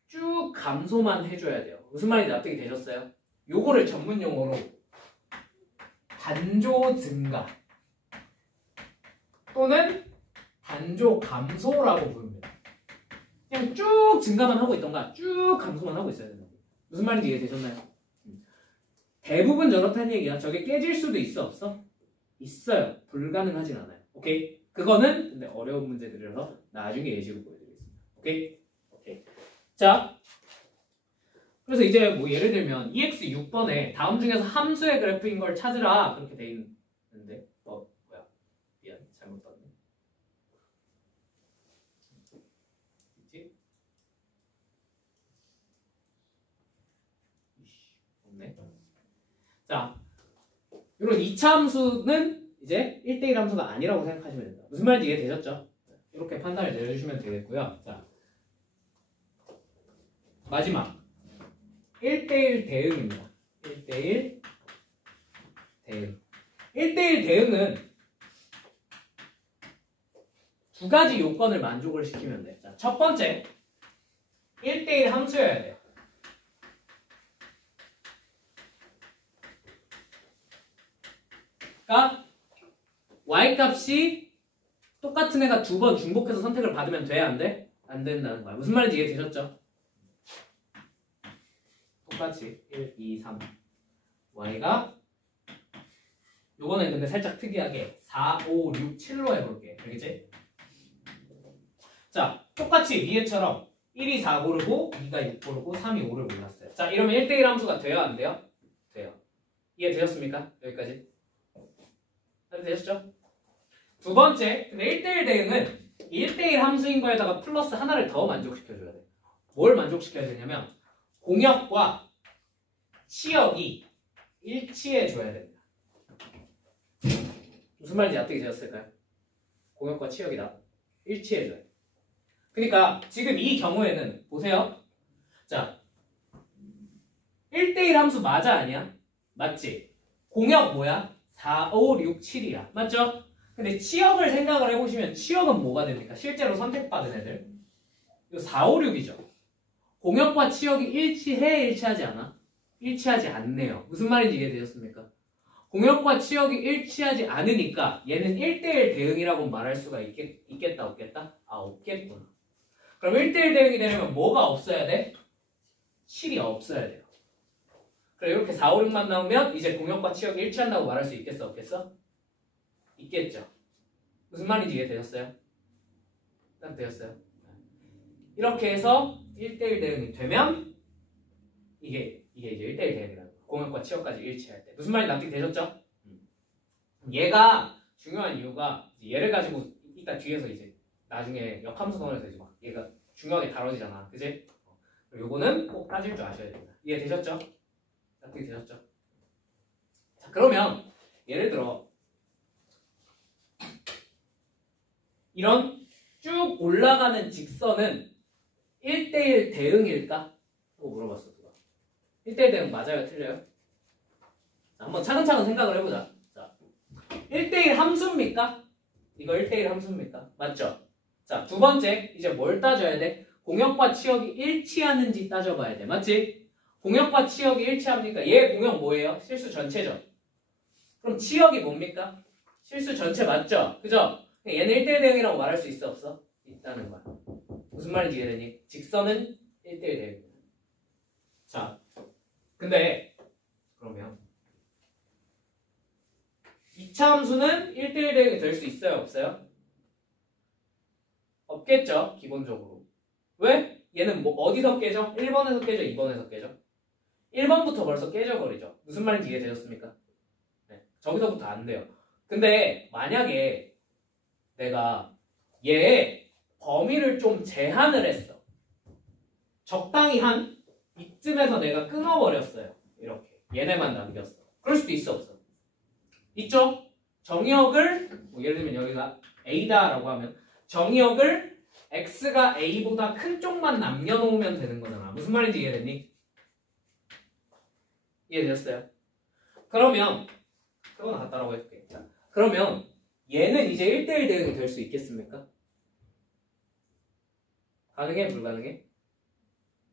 쭉 감소만 해줘야 돼요. 무슨 말인지 납득이 되셨어요? 요거를 전문 용어로 단조 증가 또는 단조 감소라고 부릅니다. 그냥 쭉 증가만 하고 있던가 쭉 감소만 하고 있어야 된다. 무슨 말인지 이해되셨나요? 대부분 저렇다는 얘기야. 저게 깨질 수도 있어? 없어? 있어요. 불가능하진 않아요. 오케이? 그거는 근데 어려운 문제들이라서 나중에 예시로 보여드릴게요. 오케이? 오케이. 자, 그래서 이제 뭐 예를 들면 EX 6번에 다음 중에서 함수의 그래프인 걸 찾으라 그렇게 돼 있는데 뭐야? 미안, 잘못 봤네. 있지? 없네. 자, 이런 2차 함수는 이제 1대1 함수가 아니라고 생각하시면 됩니다. 무슨 말인지 이해되셨죠? 이렇게 판단을 내려주시면 되겠고요. 자, 마지막 1대1 대응입니다. 1대1 대응. 1대1 대응은 두 가지 요건을 만족을 시키면 돼. 자, 첫 번째 1대1 함수여야 돼. 그러니까 y값이 똑같은 애가 두 번 중복해서 선택을 받으면 돼? 안 돼? 안 된다는 거야. 무슨 말인지 이해되셨죠? 똑같이 1, 2, 3 y가 요거는 근데 살짝 특이하게 4, 5, 6, 7로 해볼게. 알겠지? 자, 똑같이 위에처럼 1이 4 고르고 2가 6 고르고 3이 5를 골랐어요. 자, 이러면 1대1 함수가 돼요? 안 돼요? 돼요. 이해되셨습니까? 여기까지? 되셨죠? 두 번째, 근데 1대1 대응은 1대1 함수인 거에다가 플러스 하나를 더 만족시켜줘야 돼. 뭘 만족시켜야 되냐면 공역과 치역이 일치해줘야 됩니다. 무슨 말인지 어떻게 되셨을까요? 공역과 치역이 다 일치해줘야 돼. 그러니까 지금 이 경우에는 보세요. 자, 1대1 함수 맞아 아니야? 맞지? 공역 뭐야? 4, 5, 6, 7이야. 맞죠? 근데 치역을 생각을 해보시면 치역은 뭐가 됩니까? 실제로 선택받은 애들. 이거 4, 5, 6이죠. 공역과 치역이 일치해? 일치하지 않아? 일치하지 않네요. 무슨 말인지 이해되셨습니까? 공역과 치역이 일치하지 않으니까 얘는 1대1 대응이라고 말할 수가 있겠다 없겠다? 아, 없겠구나. 그럼 1대1 대응이 되려면 뭐가 없어야 돼? 7이 없어야 돼요. 그래 이렇게 4, 5, 6만 나오면 이제 공역과 치역이 일치한다고 말할 수 있겠어 없겠어? 있겠죠. 무슨 말인지 이해되셨어요? 딱 되었어요. 이렇게 해서 1대1 대응이 되면 이게 이제 1대1 대응이라는 거예요. 공역과 치역까지 일치할 때. 무슨 말인지 납득되셨죠? 얘가 중요한 이유가 얘를 가지고 이따 뒤에서 이제 나중에 역함수선에서 이제 막 얘가 중요하게 다뤄지잖아. 그지? 요거는 꼭 따질 줄 아셔야 됩니다. 이해되셨죠? 납득되셨죠? 자, 그러면 예를 들어 이런 쭉 올라가는 직선은 1대1 대응일까? 또 물어봤어 누가. 1대1 대응 맞아요? 틀려요? 자, 한번 차근차근 생각을 해보자. 자, 1대1 함수입니까? 이거 1대1 함수입니까? 맞죠? 자, 두 번째 이제 뭘 따져야 돼? 공역과 치역이 일치하는지 따져봐야 돼. 맞지? 공역과 치역이 일치합니까? 얘 공역 뭐예요? 실수 전체죠. 그럼 치역이 뭡니까? 실수 전체 맞죠? 그죠? 얘는 1대1 대응이라고 말할 수 있어 없어? 있다는 거야. 무슨 말인지 이해되니? 직선은 1대1 대응입니다. 자, 근데 그러면 2차 함수는 1대1 대응이 될 수 있어요? 없어요? 없겠죠? 기본적으로. 왜? 얘는 뭐 어디서 깨져? 1번에서 깨져? 2번에서 깨져? 1번부터 벌써 깨져버리죠. 무슨 말인지 이해되셨습니까? 네, 저기서부터 안 돼요. 근데 만약에 내가 얘의 범위를 좀 제한을 했어. 적당히 한 이쯤에서 내가 끊어버렸어요. 이렇게 얘네만 남겼어. 그럴 수도 있어 없어? 있죠? 정의역을 뭐 예를 들면 여기가 A다라고 하면 정의역을 X가 A보다 큰 쪽만 남겨놓으면 되는 거잖아. 무슨 말인지 이해됐니? 이해되셨어요? 그러면 그거는 같다라고 해줄게. 자, 그러면 얘는 이제 1대1 대응이 될 수 있겠습니까? 가능해? 불가능해?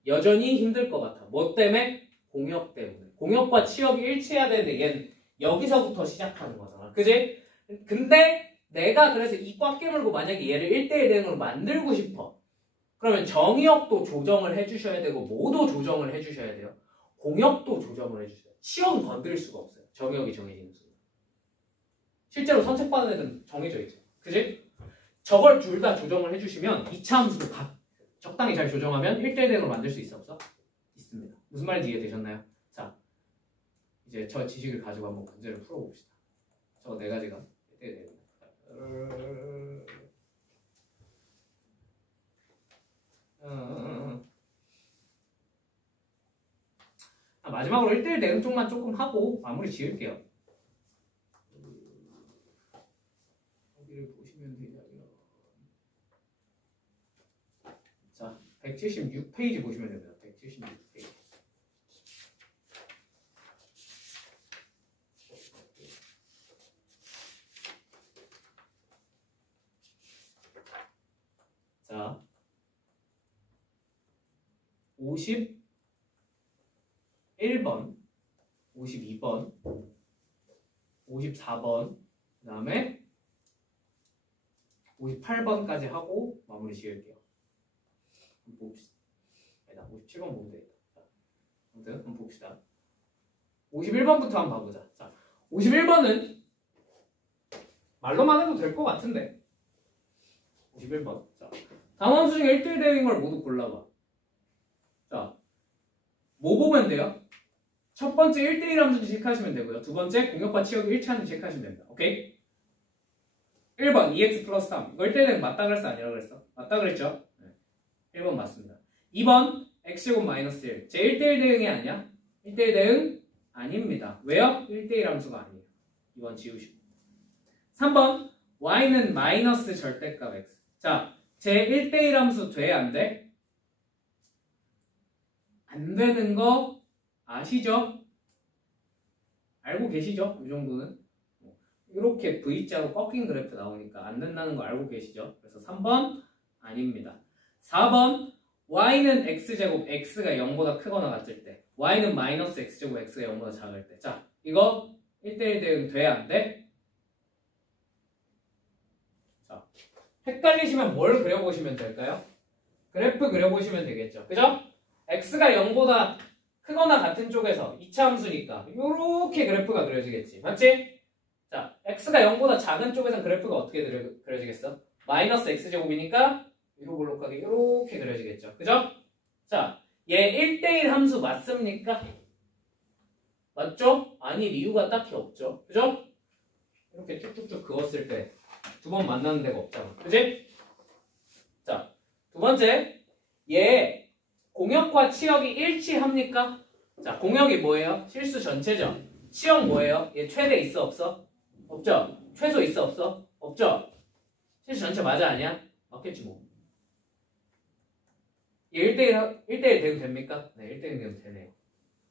여전히 힘들 것 같아. 뭐 때문에? 공역 때문에. 공역과 치역이 일치해야 되는데 얘는 여기서부터 시작하는 거잖아. 그지? 근데 내가 그래서 이 꽉 깨물고 만약에 얘를 1대1 대응으로 만들고 싶어. 그러면 정의역도 조정을 해주셔야 되고 뭐도 조정을 해주셔야 돼요. 공역도 조정을 해주셔야 돼요. 치역은 건드릴 수가 없어요. 정의역이 정해지는 순간. 실제로 선택받은 애들은 정해져 있죠. 그지? 저걸 둘 다 조정을 해주시면 2차 함수도 적당히 잘 조정하면 1대1 대응으로 만들 수 있어 없어? 있습니다. 무슨 말인지 이해되셨나요? 자, 이제 저 지식을 가지고 한번 문제를 풀어봅시다. 저 네 가지가 1대1 대응. 마지막으로 1대1 대응 쪽만 조금 하고 마무리 지을게요. 여기를 보시면 되냐고요. 자, 176페이지 보시면 됩니다. 176페이지. 자, 51번, 52번, 54번, 그 다음에 58번까지 하고 마무리 지을게요. 한번 봅시다. 아니다, 57번 보면 되겠다. 자, 아무튼 한번 봅시다. 51번부터 한번 봐보자. 자, 51번은 말로만 해도 될 것 같은데. 51번. 자, 단원수 중에 1대1 대응인 걸 모두 골라봐. 자, 뭐 보면 돼요? 첫 번째 1대1 함수인지 체크하시면 되고요. 두 번째 공역과 치역이 일치하는지 체크하시면 됩니다. 오케이? 1번 2x 플러스 3. 이거 1대1 대응 맞다 그랬어? 아니라 그랬어? 맞다 그랬죠? 네. 1번 맞습니다. 2번 x제곱 마이너스 1. 제 1대1 대응이 아니야? 1대1 대응 아닙니다. 왜요? 1대1 함수가 아니에요. 2번 지우시고. 3번 y는 마이너스 절대값 x. 자, 제 1대1 함수 돼? 안 돼? 안 되는 거 아시죠? 알고 계시죠? 이 정도는? 이렇게 V자로 꺾인 그래프 나오니까 안 된다는 거 알고 계시죠? 그래서 3번 아닙니다. 4번 y는 x제곱 x가 0보다 크거나 같을 때, y는 마이너스 x제곱 x가 0보다 작을 때. 자, 이거 1대1 대응 돼? 안 돼? 자, 헷갈리시면 뭘 그려보시면 될까요? 그래프 그려보시면 되겠죠. 그죠? x가 0보다 크거나 같은 쪽에서 2차 함수니까 이렇게 그래프가 그려지겠지. 맞지? 자, x가 0보다 작은 쪽에서는 그래프가 어떻게 그려지겠어? 마이너스 x제곱이니까 위로 볼록하게 이렇게 그려지겠죠. 그죠? 자, 얘 1대1 함수 맞습니까? 맞죠? 아닐 이유가 딱히 없죠. 그죠? 이렇게 쭉쭉쭉 그었을 때 두 번 만나는 데가 없잖아. 그지? 자, 두 번째, 얘 공역과 치역이 일치합니까? 자, 공역이 뭐예요? 실수 전체죠. 치역 뭐예요? 얘 최대 있어 없어? 없죠? 최소 있어 없어? 없죠? 실수 전체 맞아 아니야? 맞겠지 뭐. 얘 1대1 대응 됩니까? 네, 1대1 대응 되네요.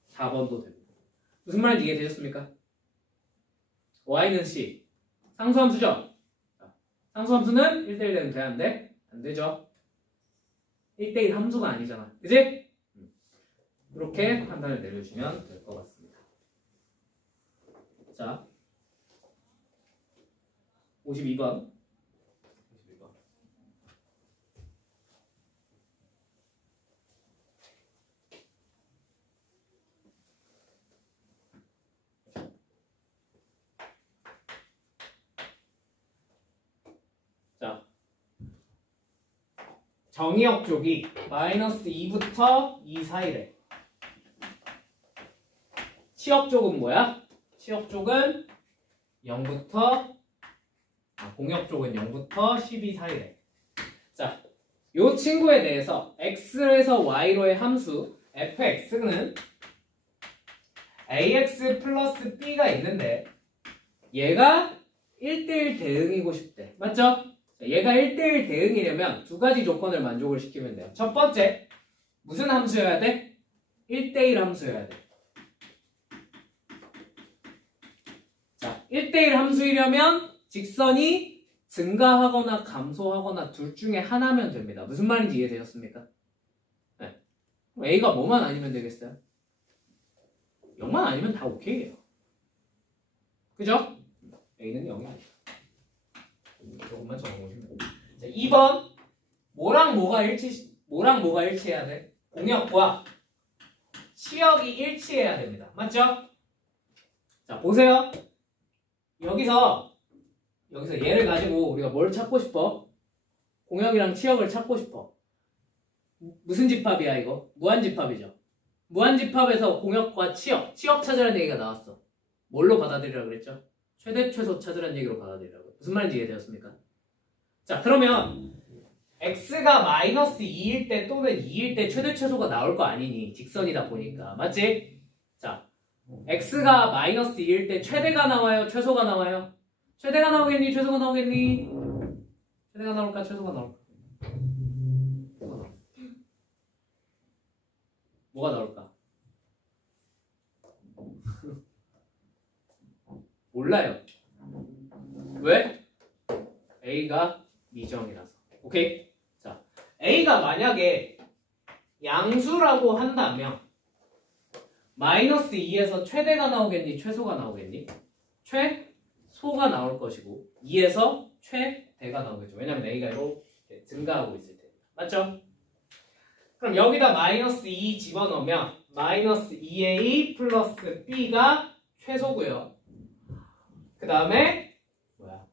4번도 됩니다. 무슨 말인지 이해되셨습니까? y는 c. 상수함수죠? 상수함수는 1대1 대응 돼야 안 돼? 안 되죠? 1대1 함수가 아니잖아. 그지? 이렇게 판단을 내려주시면 될 것 같습니다. 자, 52번. 자, 정의역 쪽이 마이너스 2부터 2 사이래. 치역 쪽은 뭐야? 치역 쪽은 0부터 공역 쪽은 0부터 12 사이래. 자, 요 친구에 대해서 x에서 y로의 함수 fx는 ax 플러스 b가 있는데 얘가 1대1 대응이고 싶대. 맞죠? 얘가 1대1 대응이려면 두 가지 조건을 만족을 시키면 돼요. 첫 번째, 무슨 함수여야 돼? 1대1 함수여야 돼. 자, 1대1 함수이려면 직선이 증가하거나 감소하거나 둘 중에 하나면 됩니다. 무슨 말인지 이해되셨습니까? 네. A가 뭐만 아니면 되겠어요? 0만 아니면 다 오케이예요. 그죠? A는 0이 아니야. 이것만 적어보시면 돼요. 자, 2번 뭐랑 뭐가 일치해야 돼? 공역과 치역이 일치해야 됩니다. 맞죠? 자, 보세요. 여기서 얘를 가지고 우리가 뭘 찾고 싶어? 공역이랑 치역을 찾고 싶어. 무슨 집합이야 이거? 무한집합이죠. 무한집합에서 공역과 치역 찾으라는 얘기가 나왔어. 뭘로 받아들이라고 그랬죠? 최대 최소 찾으라는 얘기로 받아들이라고. 무슨 말인지 이해되었습니까? 자, 그러면 x가 마이너스 2일 때 또는 2일 때 최대 최소가 나올 거 아니니, 직선이다 보니까. 맞지? 자, x가 마이너스 2일 때 최대가 나와요? 최소가 나와요? 최대가 나오겠니? 최소가 나오겠니? 최대가 나올까? 최소가 나올까? 뭐가 나올까? 몰라요. 왜? A가 미정이라서. 오케이? 자, A가 만약에 양수라고 한다면 마이너스 2에서 최대가 나오겠니? 최소가 나오겠니? 최소가 나올 것이고 2에서 최대가 나오겠죠. 왜냐면 A가 이렇게 증가하고 있을 때. 맞죠? 그럼 여기다 마이너스 2 집어넣으면 마이너스 2A 플러스 B가 최소고요. 그 다음에 뭐야?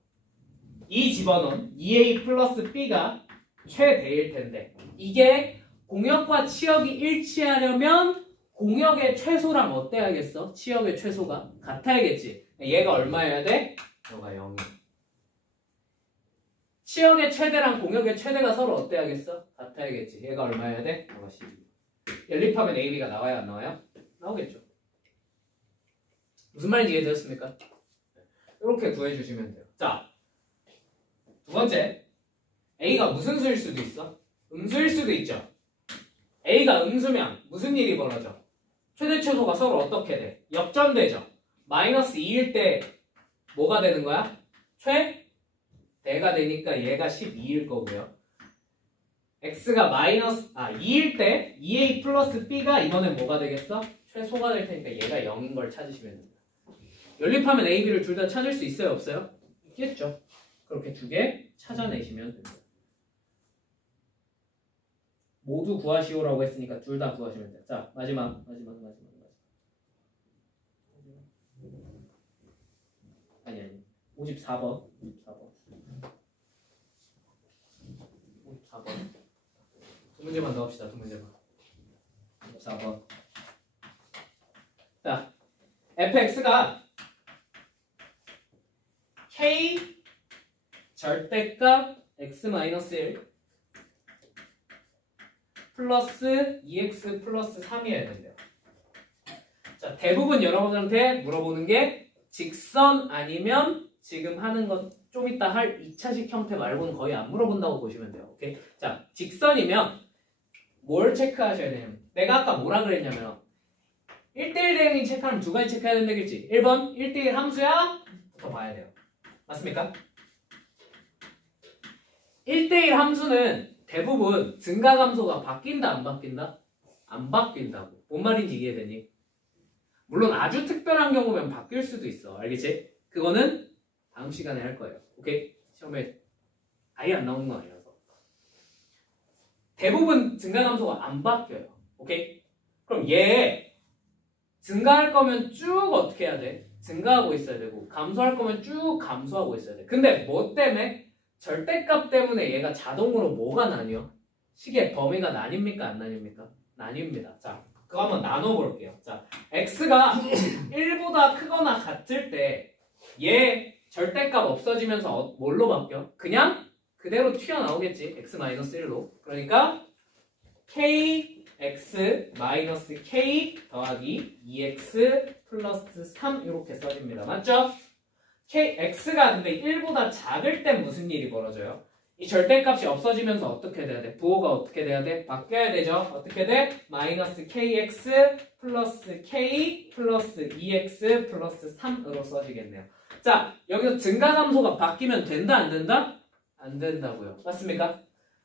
2 집어넣은 2A 플러스 B가 최대일 텐데, 이게 공역과 치역이 일치하려면 공역의 최소랑 어때야겠어? 치역의 최소가 같아야겠지. 얘가 얼마여야 돼? 너가 0이야. 치역의 최대랑 공역의 최대가 서로 어때야겠어? 같아야겠지. 얘가 얼마여야 돼? 너가 12. 연립하면 AB가 나와요? 안 나와요? 나오겠죠. 무슨 말인지 이해되었습니까? 이렇게 구해주시면 돼요. 자, 두 번째, A가 무슨 수일 수도 있어? 음수일 수도 있죠. A가 음수면 무슨 일이 벌어져? 최대 최소가 서로 어떻게 돼? 역전되죠. 마이너스 2일 때 뭐가 되는 거야? 최대가 되니까 얘가 12일 거고요. X가 2일 때 2A 플러스 B가 이번엔 뭐가 되겠어? 최소가 될 테니까 얘가 0인 걸 찾으시면 됩니다. 연립하면 A, B를 둘 다 찾을 수 있어요? 없어요? 있겠죠. 그렇게 두 개 찾아내시면 됩니다. 모두 구하시오라고 했으니까 둘 다 구하시면 돼요. 자, 마지막. 아니. 54번. 54번. 두 문제만 더 합시다. 두 문제만. 54번. 자, fx가 k 절대값 x-1 플러스 2x 플러스 3이어야 된대요. 자, 대부분 여러분한테 물어보는 게 직선 아니면 지금 하는 건 좀 이따 할 2차식 형태 말고는 거의 안 물어본다고 보시면 돼요. 오케이? 자, 직선이면 뭘 체크하셔야 되냐면, 내가 아까 뭐라 그랬냐면 1대1 대응인 체크하면 두 가지 체크해야 된다겠지. 1번 1대1 함수야? 부터 봐야 돼요. 맞습니까? 1대1 함수는 대부분 증가감소가 바뀐다 안 바뀐다? 안 바뀐다고. 뭔 말인지 이해되니? 물론 아주 특별한 경우면 바뀔 수도 있어. 알겠지? 그거는 다음 시간에 할 거예요. 오케이? 시험에 아예 안 나오는 건 아니라서. 대부분 증가감소가 안 바뀌어요. 오케이? 그럼 얘 증가할 거면 쭉 어떻게 해야 돼? 증가하고 있어야 되고, 감소할 거면 쭉 감소하고 있어야 돼. 근데 뭐 때문에? 절대값 때문에 얘가 자동으로 뭐가 나뉘어? 식의 범위가 나뉩니까? 안 나뉩니까? 나뉩니다. 자, 그거 한번 나눠볼게요. 자, x가 1보다 크거나 같을 때 얘 절대값 없어지면서 뭘로 바뀌어? 그냥 그대로 튀어나오겠지. x-1로. 그러니까 kx-k 더하기 2x 플러스 3 이렇게 써집니다. 맞죠? x가 근데 1보다 작을 땐 무슨 일이 벌어져요? 이 절대값이 없어지면서 어떻게 돼야 돼? 부호가 어떻게 돼야 돼? 바뀌어야 되죠? 어떻게 돼? 마이너스 kx 플러스 k 플러스 2x 플러스 3으로 써지겠네요. 자, 여기서 증가감소가 바뀌면 된다 안 된다? 안 된다고요. 맞습니까?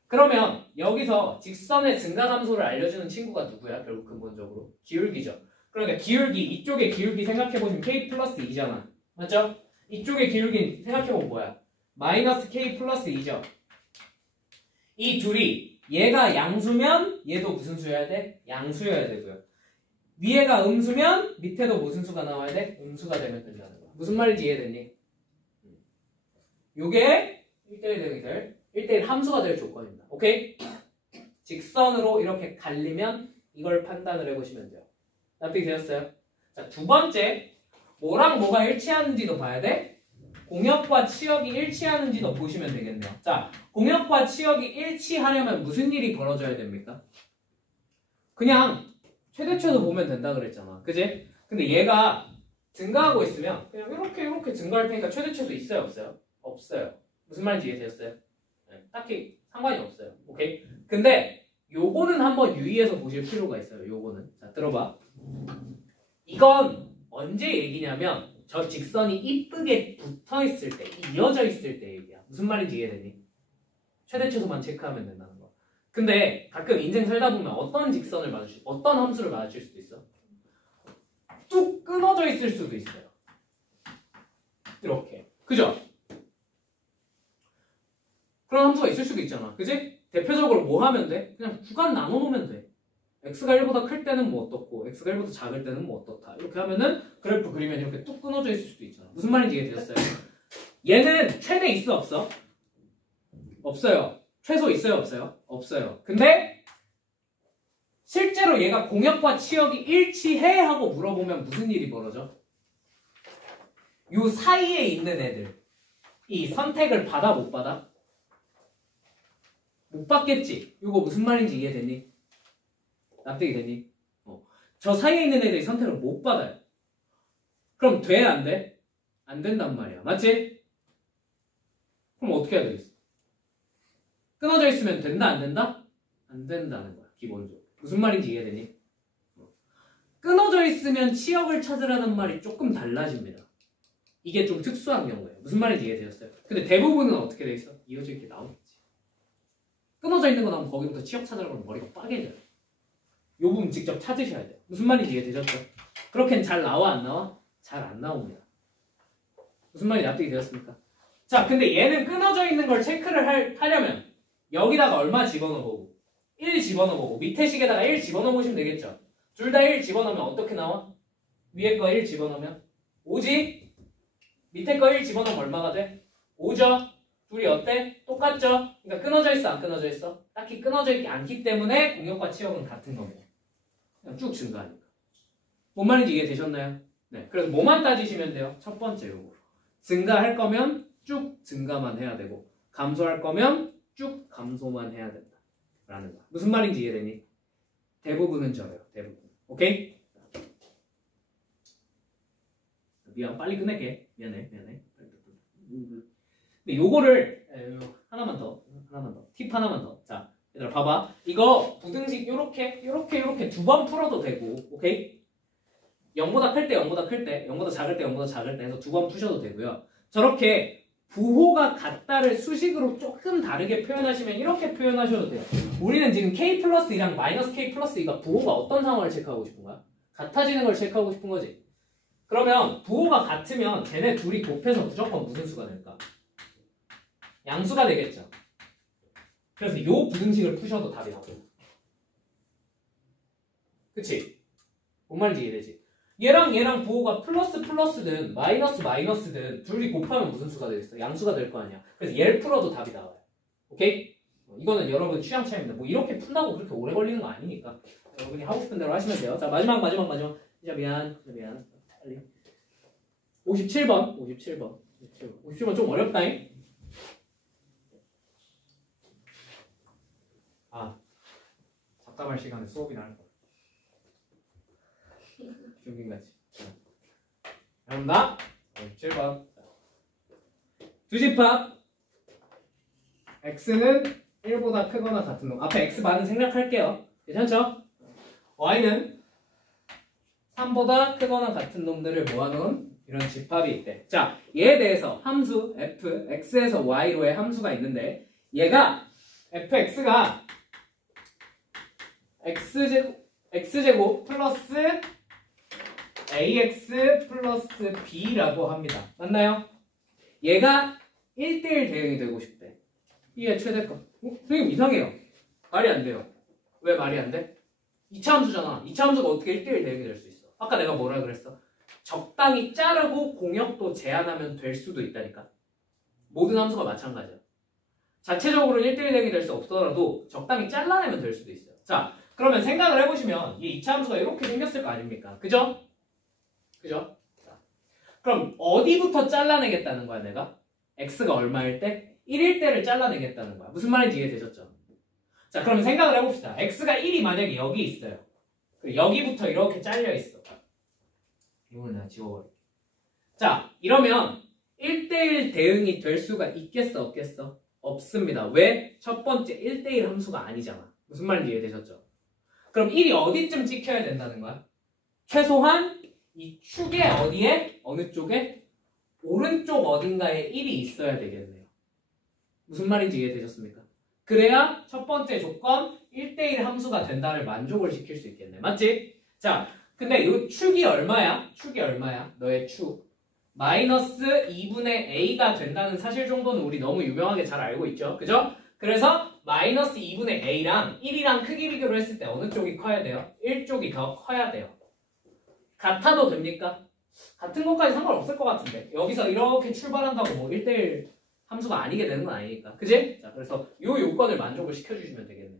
그러면 여기서 직선의 증가감소를 알려주는 친구가 누구야? 결국 근본적으로 기울기죠. 그러니까 기울기, 이쪽의 기울기 생각해보시면 k 플러스 2잖아. 맞죠? 이쪽의 기울기 생각해보면 뭐야? 마이너스 k 플러스 2죠. 이 둘이 얘가 양수면 얘도 무슨 수여야 돼? 양수여야 되고요. 위에가 음수면 밑에도 무슨 수가 나와야 돼? 음수가 되면 된다는 거야. 무슨 말인지 이해됐니? 요게 1대1 대응이 될 1대1 함수가 될 조건입니다. 오케이? 직선으로 이렇게 갈리면 이걸 판단을 해보시면 돼요. 납득이 되었어요? 자, 두 번째, 뭐랑 뭐가 일치하는지도 봐야 돼. 공역과 치역이 일치하는지도 보시면 되겠네요. 자, 공역과 치역이 일치하려면 무슨 일이 벌어져야 됩니까? 그냥 최대치도 보면 된다 그랬잖아. 그지? 근데 얘가 증가하고 있으면 그냥 이렇게 증가할 테니까 최대치도 있어요? 없어요? 없어요. 무슨 말인지 이해되셨어요? 네, 딱히 상관이 없어요. 오케이? 근데 요거는 한번 유의해서 보실 필요가 있어요. 요거는. 자, 들어봐. 이건 언제 얘기냐면 저 직선이 이쁘게 붙어 있을 때, 이어져 있을 때 얘기야. 무슨 말인지 이해되니? 최대치수만 체크하면 된다는 거. 근데 가끔 인생 살다 보면 어떤 함수를 마주칠 수도 있어. 뚝 끊어져 있을 수도 있어요. 이렇게. 그죠? 그런 함수가 있을 수도 있잖아. 그지? 대표적으로 뭐 하면 돼? 그냥 구간 나눠 놓으면 돼. x가 1보다 클 때는 뭐 어떻고 x가 1보다 작을 때는 뭐 어떻다. 이렇게 하면은 그래프 그리면 이렇게 뚝 끊어져 있을 수도 있잖아. 무슨 말인지 이해되셨어요? 얘는 최대 있어 없어? 없어요. 최소 있어요 없어요? 없어요. 근데 실제로 얘가 공역과 치역이 일치해 하고 물어보면 무슨 일이 벌어져? 요 사이에 있는 애들 이 선택을 받아 못 받아? 못 받겠지? 이거 무슨 말인지 이해되니? 납득이 되니? 저 사이에 있는 애들이 선택을 못 받아요. 그럼 돼? 안 돼? 안 된단 말이야. 맞지? 그럼 어떻게 해야 되겠어? 끊어져 있으면 된다? 안 된다? 안 된다는 거야. 기본적으로. 무슨 말인지 이해되니? 끊어져 있으면 치역을 찾으라는 말이 조금 달라집니다. 이게 좀 특수한 경우예요. 무슨 말인지 이해되셨어요? 근데 대부분은 어떻게 돼 있어? 이어져 있게 나오겠지. 끊어져 있는 거 나오면 거기부터 치역 찾으라고 하면 머리가 빠개져요. 요 부분 직접 찾으셔야 돼요. 무슨 말인지 이해되셨죠? 그렇게는 잘 나와 안 나와? 잘 안 나옵니다. 무슨 말이 납득이 되었습니까? 자, 근데 얘는 끊어져 있는 걸 체크를 하려면 여기다가 얼마 집어넣어보고 1 집어넣어보고 밑에 식에다가 1 집어넣어보시면 되겠죠? 둘 다 1 집어넣으면 어떻게 나와? 위에 거 1 집어넣으면 5지? 밑에 거 1 집어넣으면 얼마가 돼? 5죠? 둘이 어때? 똑같죠? 그러니까 끊어져 있어 안 끊어져 있어? 딱히 끊어져 있지 않기 때문에 공역과 치역은 같은 겁니다. 그냥 쭉 증가하니까. 뭔 말인지 이해되셨나요? 네. 그래서 뭐만 따지시면 돼요? 첫 번째 요거. 증가할 거면 쭉 증가만 해야 되고 감소할 거면 쭉 감소만 해야 된다. 라는 거야. 무슨 말인지 이해되니? 대부분은 저래요. 대부분. 오케이? 미안. 빨리 끝낼게. 미안해. 근데 요거를 하나만 더. 팁 하나만 더. 자, 얘들아 봐봐. 이거 부등식 요렇게 두 번 풀어도 되고, 오케이? 0보다 클 때, 0보다 클 때, 0보다 작을 때, 0보다 작을 때 해서 두 번 푸셔도 되고요. 저렇게 부호가 같다를 수식으로 조금 다르게 표현하시면 이렇게 표현하셔도 돼요. 우리는 지금 k 플러스 2랑 마이너스 k 플러스 2가 부호가 어떤 상황을 체크하고 싶은 거야? 같아지는 걸 체크하고 싶은 거지. 그러면 부호가 같으면 쟤네 둘이 곱해서 무조건 무슨 수가 될까? 양수가 되겠죠. 그래서 이 부등식을 푸셔도 답이 나오고. 그치? 뭔 말인지 이해되지? 얘랑 부호가 플러스든 마이너스든 둘이 곱하면 무슨 수가 되겠어? 양수가 될 거 아니야. 그래서 얘를 풀어도 답이 나와요. 오케이? 이거는 여러분 취향 차이입니다. 뭐 이렇게 푼다고 그렇게 오래 걸리는 거 아니니까 여러분이 하고 싶은 대로 하시면 돼요. 자, 마지막. 진짜 미안. 빨리. 57번 좀 어렵다잉? 잡담할 시간에 수업이나 할 거야. 중긴같이. 여러분다 57번 두집합 x는 1보다 크거나 같은 놈. 앞에 x반은 생략할게요. 괜찮죠? y는 3보다 크거나 같은 놈들을 모아놓은 이런 집합이 있대. 자, 얘에 대해서 함수 f, x에서 y로의 함수가 있는데 얘가 fx가 x제곱 플러스 ax 플러스 b라고 합니다. 맞나요? 얘가 1대1 대응이 되고 싶대. 이게 최대값. 선생님 이상해요. 말이 안 돼요. 왜 말이 안 돼? 2차 함수잖아. 2차 함수가 어떻게 1대1 대응이 될 수 있어? 아까 내가 뭐라 그랬어? 적당히 자르고 공역도 제한하면 될 수도 있다니까. 모든 함수가 마찬가지야. 자체적으로 1대1 대응이 될 수 없더라도 적당히 잘라내면 될 수도 있어요. 자, 그러면 생각을 해보시면 이 2차 함수가 이렇게 생겼을 거 아닙니까? 그죠? 그죠? 자, 그럼 어디부터 잘라내겠다는 거야 내가? x가 얼마일 때? 1일 때를 잘라내겠다는 거야. 무슨 말인지 이해되셨죠? 자, 그럼 생각을 해봅시다. x가 1이 만약에 여기 있어요. 여기부터 이렇게 잘려 있어. 이거는 내가 지워버릴게. 자, 이러면 1대1 대응이 될 수가 있겠어, 없겠어? 없습니다. 왜? 첫 번째 1대1 함수가 아니잖아. 무슨 말인지 이해되셨죠? 그럼 1이 어디쯤 찍혀야 된다는 거야? 최소한 이 축의 어디에? 어느 쪽에? 오른쪽 어딘가에 1이 있어야 되겠네요. 무슨 말인지 이해되셨습니까? 그래야 첫 번째 조건 1대1 함수가 된다를 만족을 시킬 수 있겠네. 맞지? 자, 근데 이 축이 얼마야? 축이 얼마야? 너의 축. 마이너스 2분의 a가 된다는 사실 정도는 우리 너무 유명하게 잘 알고 있죠? 그죠? 그래서 마이너스 2분의 a랑 1이랑 크기 비교를 했을 때 어느 쪽이 커야 돼요? 1쪽이 더 커야 돼요. 같아도 됩니까? 같은 것까지 상관없을 것 같은데 여기서 이렇게 출발한다고 뭐 1대1 함수가 아니게 되는 건 아니니까. 그지? 자, 그래서 이 요건을 만족을 시켜주시면 되겠네요.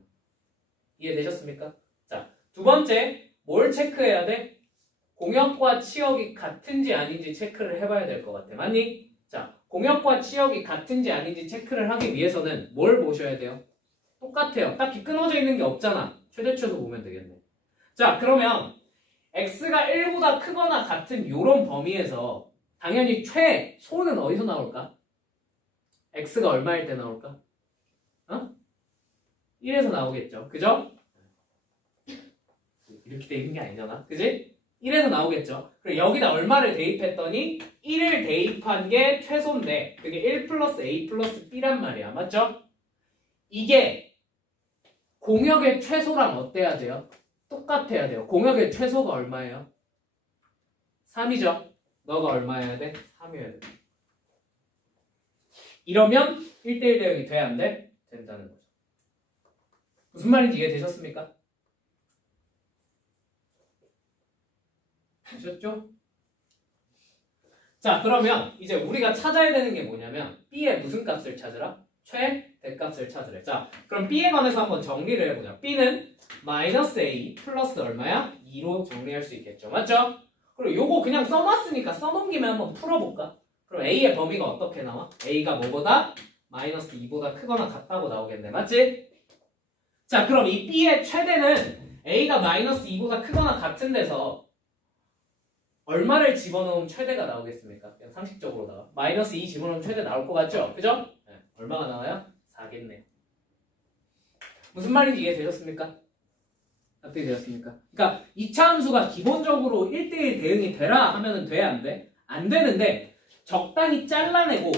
이해되셨습니까? 자, 두 번째 뭘 체크해야 돼? 공역과 치역이 같은지 아닌지 체크를 해봐야 될 것 같아. 맞니? 자, 공역과 치역이 같은지 아닌지 체크를 하기 위해서는 뭘 보셔야 돼요? 똑같아요. 딱히 끊어져 있는 게 없잖아. 최대치에서 보면 되겠네. 자, 그러면 x가 1보다 크거나 같은 요런 범위에서 당연히 최소는 어디서 나올까? x가 얼마일 때 나올까? 1에서 나오겠죠. 그죠? 이렇게 돼 있는 게 아니잖아. 그지? 1에서 나오겠죠. 그리고 여기다 얼마를 대입했더니 1을 대입한 게 최소인데 그게 1 플러스 a 플러스 b란 말이야. 맞죠? 이게 공역의 최소랑 어때야 돼요? 똑같아야 돼요. 공역의 최소가 얼마예요? 3이죠. 너가 얼마여야 돼? 3이어야 돼. 이러면 1대1 대응이 돼야 안 돼? 된다는 거죠. 무슨 말인지 이해되셨습니까? 되셨죠? 자, 그러면 이제 우리가 찾아야 되는 게 뭐냐면 B의 무슨 값을 찾으라? 최대값을 찾으래. 자, 그럼 B에 관해서 한번 정리를 해보자. B는 마이너스 A 플러스 얼마야? 2로 정리할 수 있겠죠. 맞죠? 그리고 요거 그냥 써놨으니까 써놓은 김에 한번 풀어볼까? 그럼 A의 범위가 어떻게 나와? A가 뭐보다? 마이너스 2보다 크거나 같다고 나오겠네. 맞지? 자, 그럼 이 B의 최대는 A가 마이너스 2보다 크거나 같은 데서 얼마를 집어넣으면 최대가 나오겠습니까? 그냥 상식적으로 나와. 마이너스 2 집어넣으면 최대 나올 것 같죠? 그죠? 네. 얼마가 나와요? 4겠네요. 무슨 말인지 이해되셨습니까? 어떻게 되셨습니까? 그러니까 2차 함수가 기본적으로 1대1 대응이 되라 하면은 돼? 안 돼? 안 되는데 적당히 잘라내고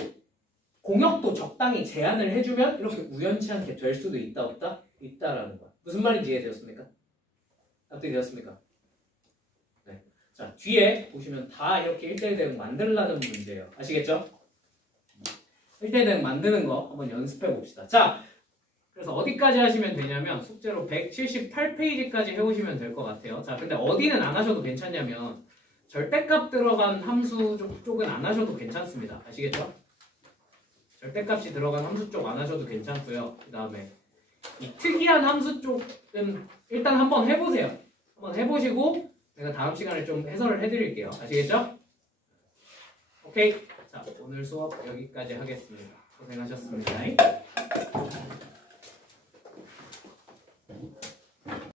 공역도 적당히 제한을 해주면 이렇게 우연치 않게 될 수도 있다 없다? 있다라는 거야. 무슨 말인지 이해되셨습니까? 어떻게 되셨습니까? 네. 자, 뒤에 보시면 다 이렇게 1대1 대응 만들라는 문제예요. 아시겠죠? 1대1 대응 만드는 거 한번 연습해 봅시다. 자, 그래서 어디까지 하시면 되냐면 숙제로 178페이지까지 해오시면 될 것 같아요. 자, 근데 어디는 안 하셔도 괜찮냐면 절대값 들어간 함수 쪽은 안 하셔도 괜찮습니다. 아시겠죠? 절대값이 들어간 함수 쪽 안 하셔도 괜찮고요. 그 다음에 이 특이한 함수 쪽은 일단 한번 해보세요. 한번 해보시고 제가 다음 시간에 좀 해설을 해드릴게요. 아시겠죠? 오케이. 자, 오늘 수업 여기까지 하겠습니다. 고생하셨습니다.